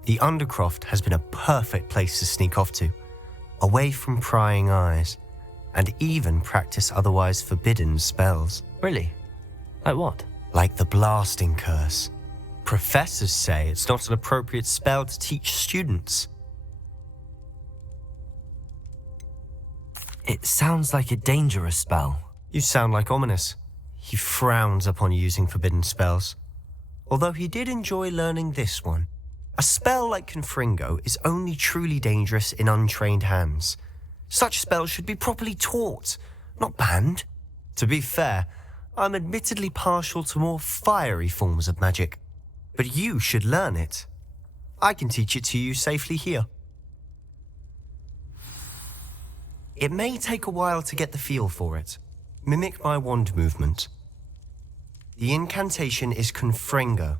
the Undercroft has been a perfect place to sneak off to, away from prying eyes, and even practice otherwise forbidden spells. Really? Like what? Like the blasting curse. Professors say it's not an appropriate spell to teach students. It sounds like a dangerous spell. You sound like Ominous. He frowns upon using forbidden spells. Although he did enjoy learning this one. A spell like Confringo is only truly dangerous in untrained hands. Such spells should be properly taught, not banned. To be fair, I'm admittedly partial to more fiery forms of magic. But you should learn it. I can teach it to you safely here. It may take a while to get the feel for it. Mimic my wand movement. The incantation is Confringo.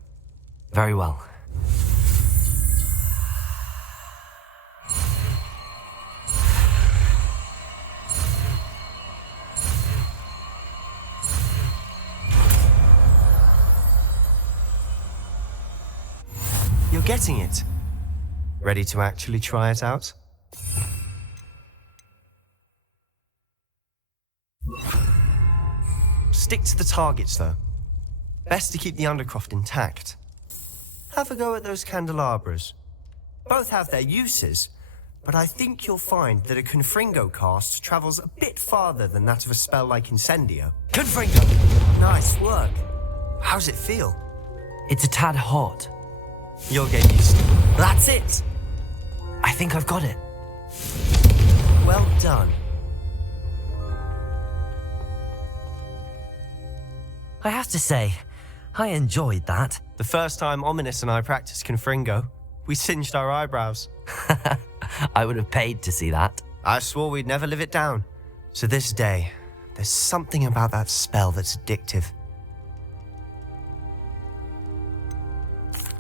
Very well. You're getting it. Ready to actually try it out? Stick to the targets, though. Best to keep the Undercroft intact. Have a go at those candelabras. Both have their uses, but I think you'll find that a Confringo cast travels a bit farther than that of a spell like Incendio. Confringo! Nice work. How's it feel? It's a tad hot. You'll get used to it. That's it! I think I've got it. Well done. I have to say, I enjoyed that. The first time Ominous and I practiced Confringo, we singed our eyebrows. I would have paid to see that. I swore we'd never live it down. To this day, there's something about that spell that's addictive.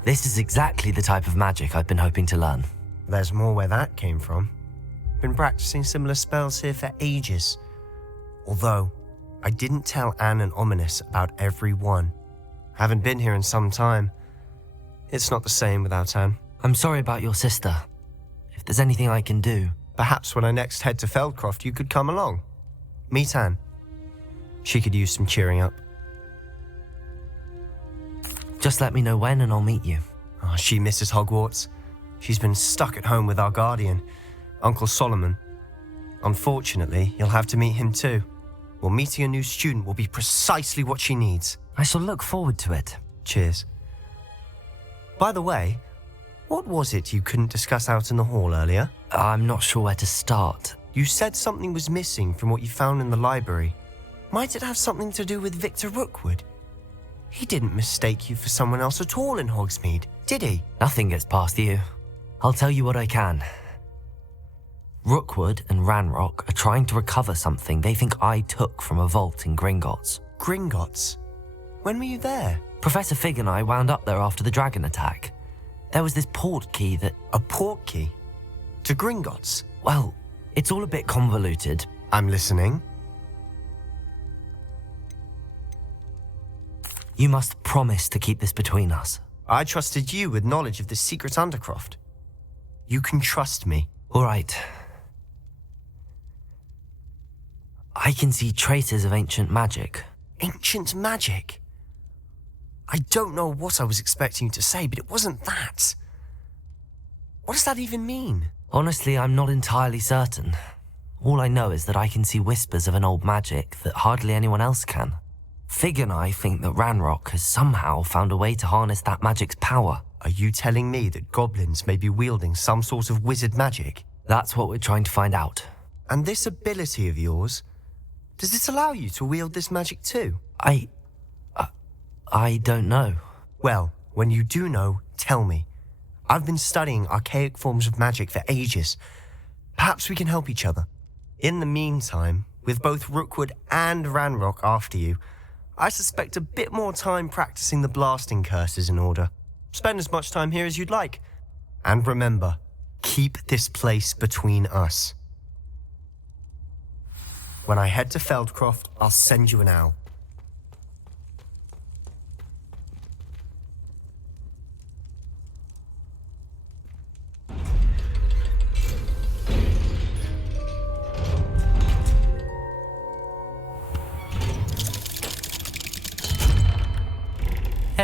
This is exactly the type of magic I've been hoping to learn. There's more where that came from. Been practicing similar spells here for ages. Although, I didn't tell Anne and Ominous about every one. Haven't been here in some time. It's not the same without Anne. I'm sorry about your sister. If there's anything I can do... Perhaps when I next head to Feldcroft, you could come along. Meet Anne. She could use some cheering up. Just let me know when and I'll meet you. Oh, she misses Hogwarts. She's been stuck at home with our guardian, Uncle Solomon. Unfortunately, you'll have to meet him too. Well, meeting a new student will be precisely what she needs. I shall look forward to it. Cheers. By the way, what was it you couldn't discuss out in the hall earlier? I'm not sure where to start. You said something was missing from what you found in the library. Might it have something to do with Victor Rookwood? He didn't mistake you for someone else at all in Hogsmeade, did he? Nothing gets past you. I'll tell you what I can. Rookwood and Ranrock are trying to recover something they think I took from a vault in Gringotts. Gringotts? When were you there? Professor Fig and I wound up there after the dragon attack. There was this port key that... A port key? To Gringotts? Well, it's all a bit convoluted. I'm listening. You must promise to keep this between us. I trusted you with knowledge of this secret Undercroft. You can trust me. All right. I can see traces of ancient magic. Ancient magic? I don't know what I was expecting you to say, but it wasn't that. What does that even mean? Honestly, I'm not entirely certain. All I know is that I can see whispers of an old magic that hardly anyone else can. Fig and I think that Ranrock has somehow found a way to harness that magic's power. Are you telling me that goblins may be wielding some sort of wizard magic? That's what we're trying to find out. And this ability of yours, does it allow you to wield this magic too? I don't know. Well, when you do know, tell me. I've been studying archaic forms of magic for ages. Perhaps we can help each other. In the meantime, with both Rookwood and Ranrock after you, I suspect a bit more time practicing the blasting curse is in order. Spend as much time here as you'd like. And remember, keep this place between us. When I head to Feldcroft, I'll send you an owl.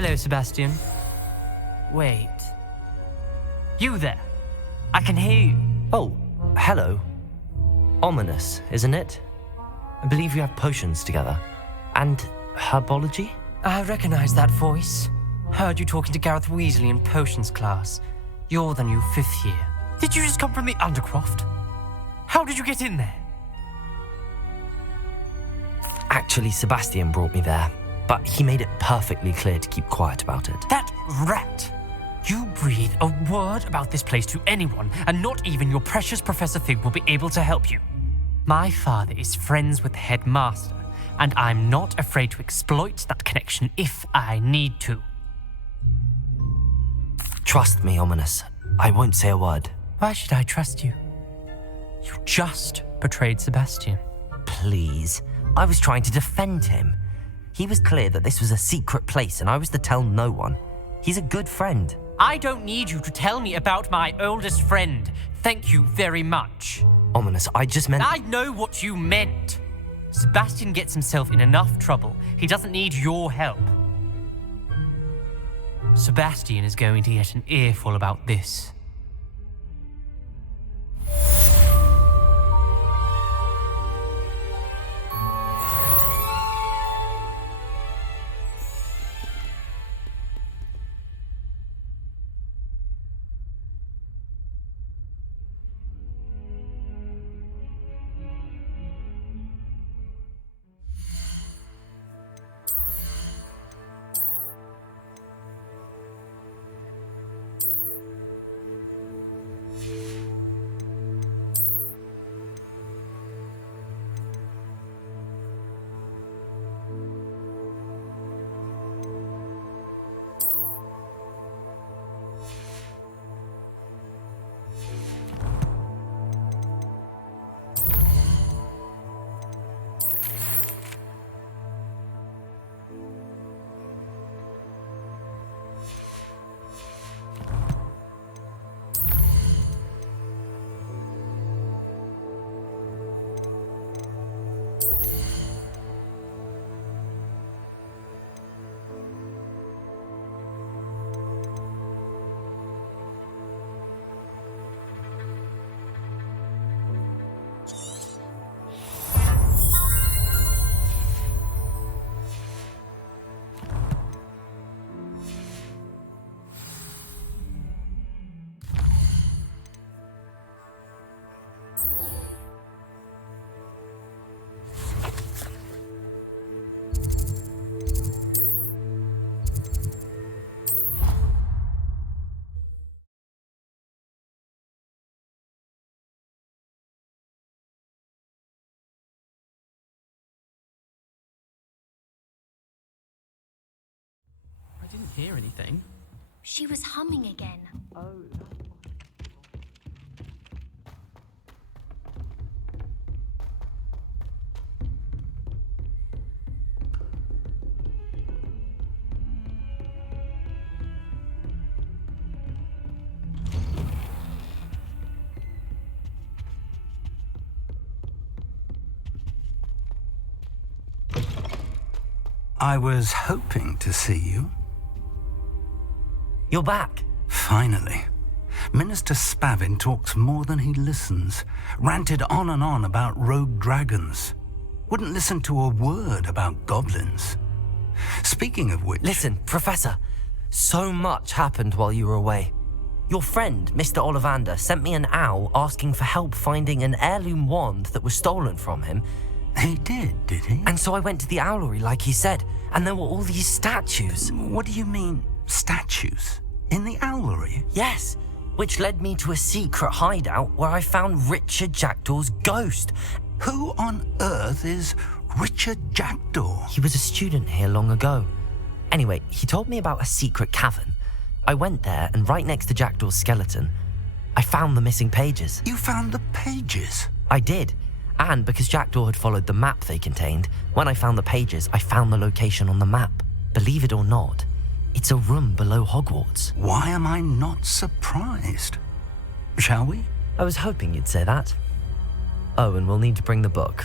Hello, Sebastian. Wait. You there? I can hear you. Oh, hello. Ominous, isn't it? I believe we have potions together. And herbology? I recognize that voice. Heard you talking to Gareth Weasley in potions class. You're the new 5th year. Did you just come from the Undercroft? How did you get in there? Actually, Sebastian brought me there, but he made it perfectly clear to keep quiet about it. That rat! You breathe a word about this place to anyone, and not even your precious Professor Fig will be able to help you. My father is friends with the headmaster, and I'm not afraid to exploit that connection if I need to. Trust me, Ominous. I won't say a word. Why should I trust you? You just betrayed Sebastian. Please. I was trying to defend him. He was clear that this was a secret place and I was to tell no one. He's a good friend. I don't need you to tell me about my oldest friend. Thank you very much. Ominous, I just meant... I know what you meant. Sebastian gets himself in enough trouble. He doesn't need your help. Sebastian is going to get an earful about this. I didn't hear anything. She was humming again. Oh. I was hoping to see you. You're back. Finally. Minister Spavin talks more than he listens. Ranted on and on about rogue dragons. Wouldn't listen to a word about goblins. Speaking of which... Listen, Professor. So much happened while you were away. Your friend, Mr. Ollivander, sent me an owl asking for help finding an heirloom wand that was stolen from him. He did he? And so I went to the owlery like he said, and there were all these statues. What do you mean, statues? In the owlery? Yes, which led me to a secret hideout where I found Richard Jackdaw's ghost. Who on earth is Richard Jackdaw? He was a student here long ago. Anyway, he told me about a secret cavern. I went there, and right next to Jackdaw's skeleton, I found the missing pages. You found the pages? I did. And because Jackdaw had followed the map they contained, when I found the pages, I found the location on the map. Believe it or not, it's a room below Hogwarts. Why am I not surprised? Shall we? I was hoping you'd say that. Oh, and we'll need to bring the book.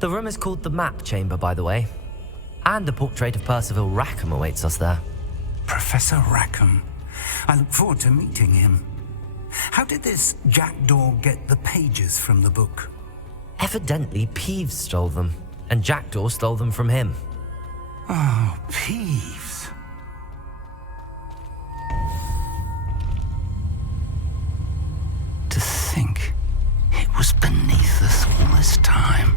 The room is called the Map Chamber, by the way. And a portrait of Percival Rackham awaits us there. Professor Rackham. I look forward to meeting him. How did this Jackdaw get the pages from the book? Evidently, Peeves stole them, and Jackdaw stole them from him. Oh, Peeves. To think it was beneath us all this time.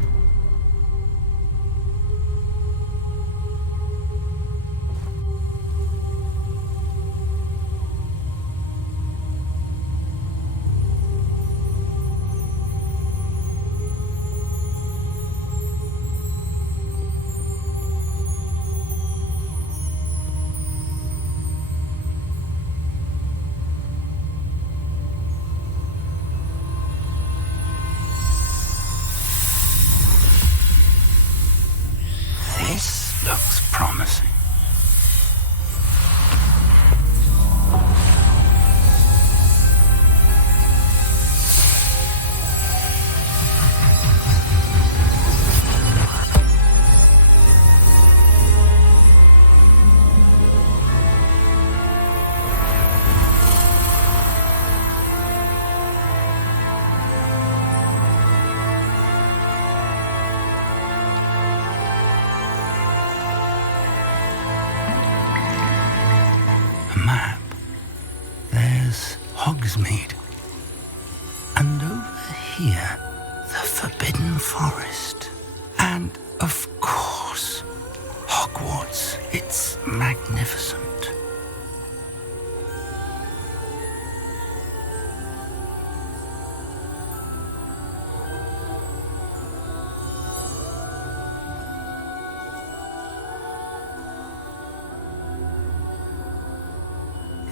This looks promising. Map. There's Hogsmeade. And over here, the Forbidden Forest. And, of course, Hogwarts. It's magnificent.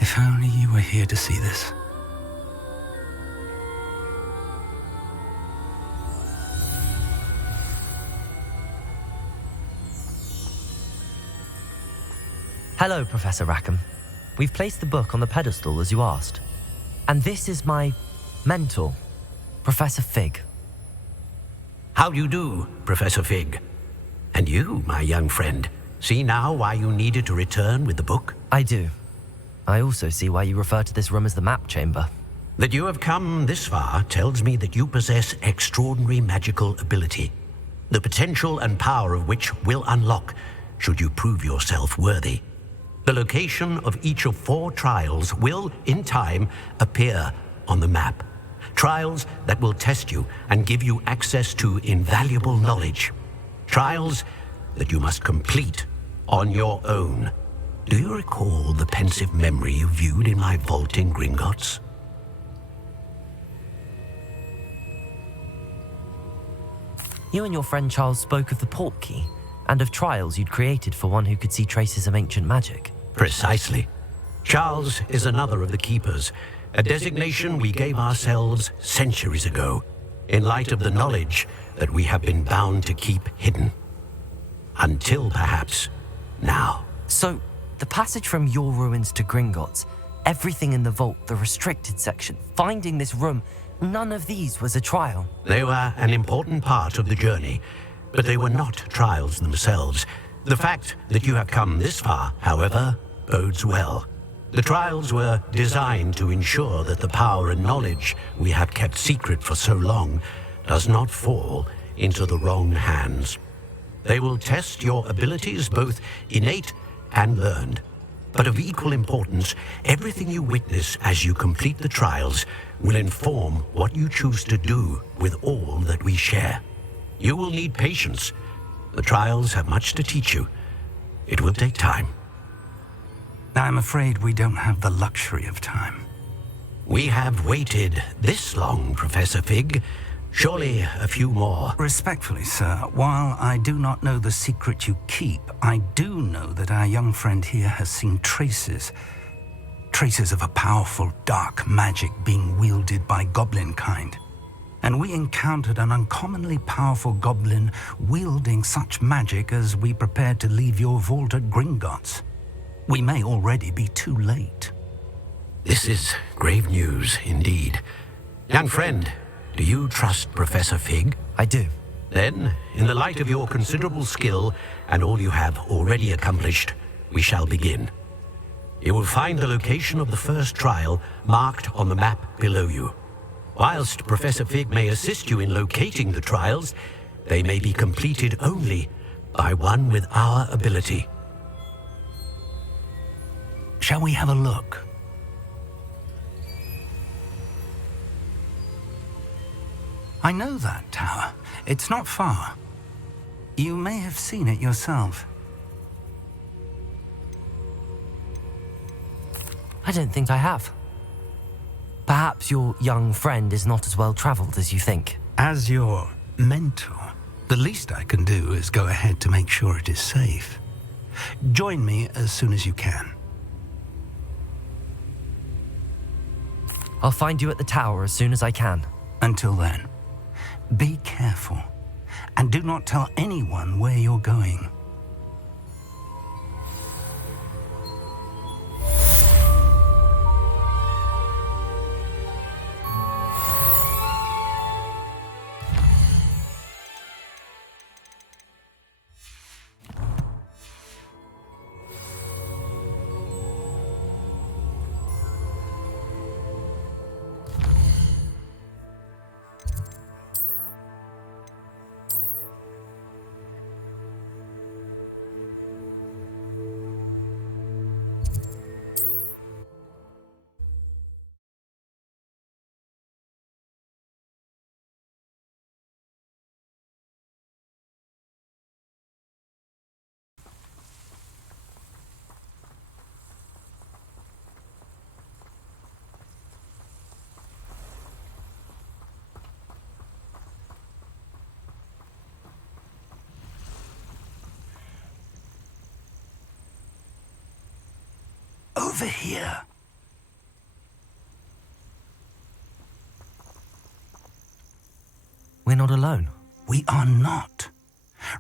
If only you were here to see this. Hello, Professor Rackham. We've placed the book on the pedestal as you asked. And this is my mentor, Professor Fig. How do you do, Professor Fig? And you, my young friend, see now why you needed to return with the book? I do. I also see why you refer to this room as the Map Chamber. That you have come this far tells me that you possess extraordinary magical ability, the potential and power of which will unlock should you prove yourself worthy. The location of each of 4 trials will, in time, appear on the map. Trials that will test you and give you access to invaluable knowledge. Trials that you must complete on your own. Do you recall the pensive memory you viewed in my vault in Gringotts? You and your friend Charles spoke of the Portkey and of trials you'd created for one who could see traces of ancient magic. Precisely. Charles is another of the Keepers, a designation we gave ourselves centuries ago, in light of the knowledge that we have been bound to keep hidden. Until perhaps now. So, the passage from your ruins to Gringotts, everything in the vault, the restricted section, finding this room, none of these was a trial. They were an important part of the journey, but they were not trials themselves. The fact that you have come this far, however, bodes well. The trials were designed to ensure that the power and knowledge we have kept secret for so long does not fall into the wrong hands. They will test your abilities, both innate and learned. But of equal importance, everything you witness as you complete the trials will inform what you choose to do with all that we share. You will need patience. The trials have much to teach you. It will take time. I'm afraid we don't have the luxury of time. We have waited this long, Professor Fig. Surely a few more. Respectfully, sir, while I do not know the secret you keep, I do know that our young friend here has seen traces of a powerful dark magic being wielded by goblin kind. And we encountered an uncommonly powerful goblin wielding such magic as we prepared to leave your vault at Gringotts. We may already be too late. This is grave news indeed. Young friend, do you trust Professor Fig? I do. Then, in the light of your considerable skill and all you have already accomplished, we shall begin. You will find the location of the first trial marked on the map below you. Whilst Professor Fig may assist you in locating the trials, they may be completed only by one with our ability. Shall we have a look? I know that tower. It's not far. You may have seen it yourself. I don't think I have. Perhaps your young friend is not as well traveled as you think. As your mentor, the least I can do is go ahead to make sure it is safe. Join me as soon as you can. I'll find you at the tower as soon as I can. Until then, be careful, and do not tell anyone where you're going. Over here. We're not alone. We are not.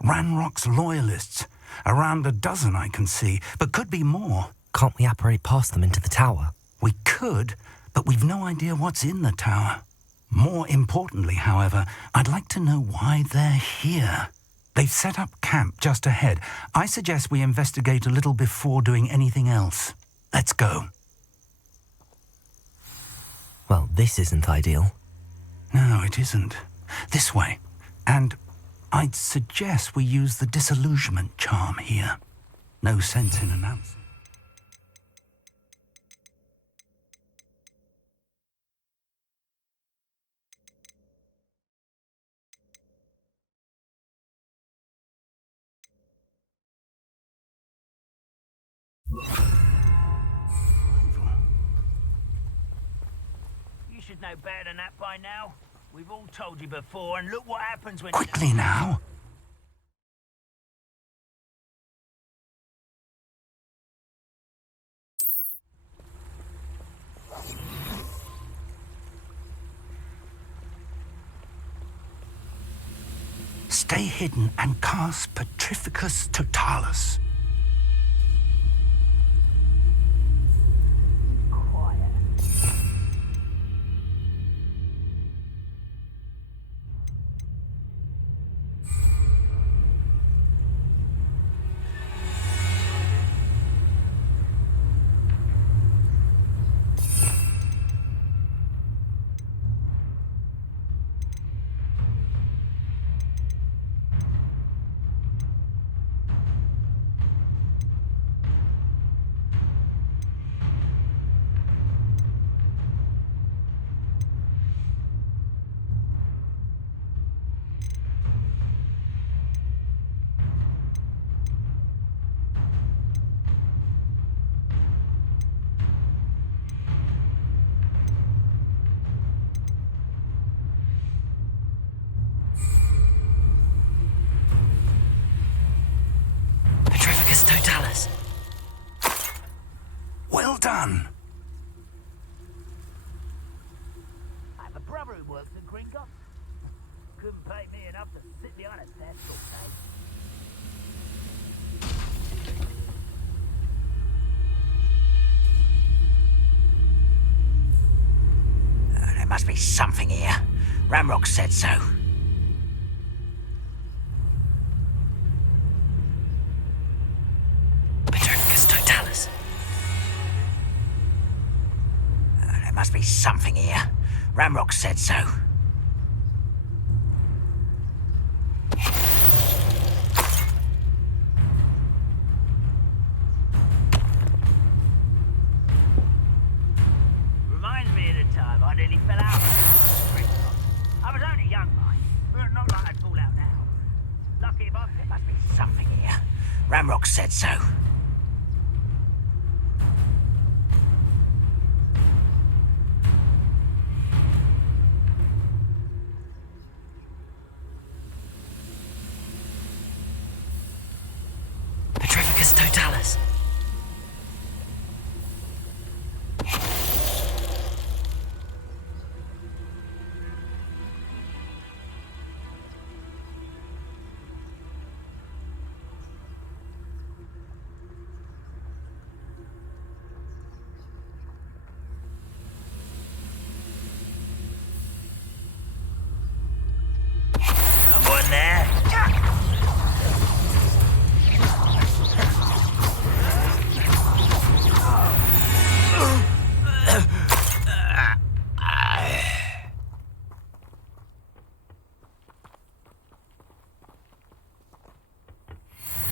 Ranrock's loyalists. Around a dozen I can see, but could be more. Can't we apparate past them into the tower? We could, but we've no idea what's in the tower. More importantly, however, I'd like to know why they're here. They've set up camp just ahead. I suggest we investigate a little before doing anything else. Let's go. Well, this isn't ideal. No, it isn't. This way. And I'd suggest we use the disillusionment charm here. No sense in announcing. You should know better than that by now. We've all told you before, and look what happens when... Quickly now! Stay hidden and cast Petrificus Totalis. Totalis. Well done. I have a brother who works in Gringotts. Couldn't pay me enough to sit behind a desk all day. There must be something here. Ramrock said so. Must be something here. Ramrock said so. Reminds me of the time I nearly fell out. I was only young, mind, but not like I'd fall out now. Lucky if I... There must be something here. Ramrock said so. Petrificus totalis. Someone there?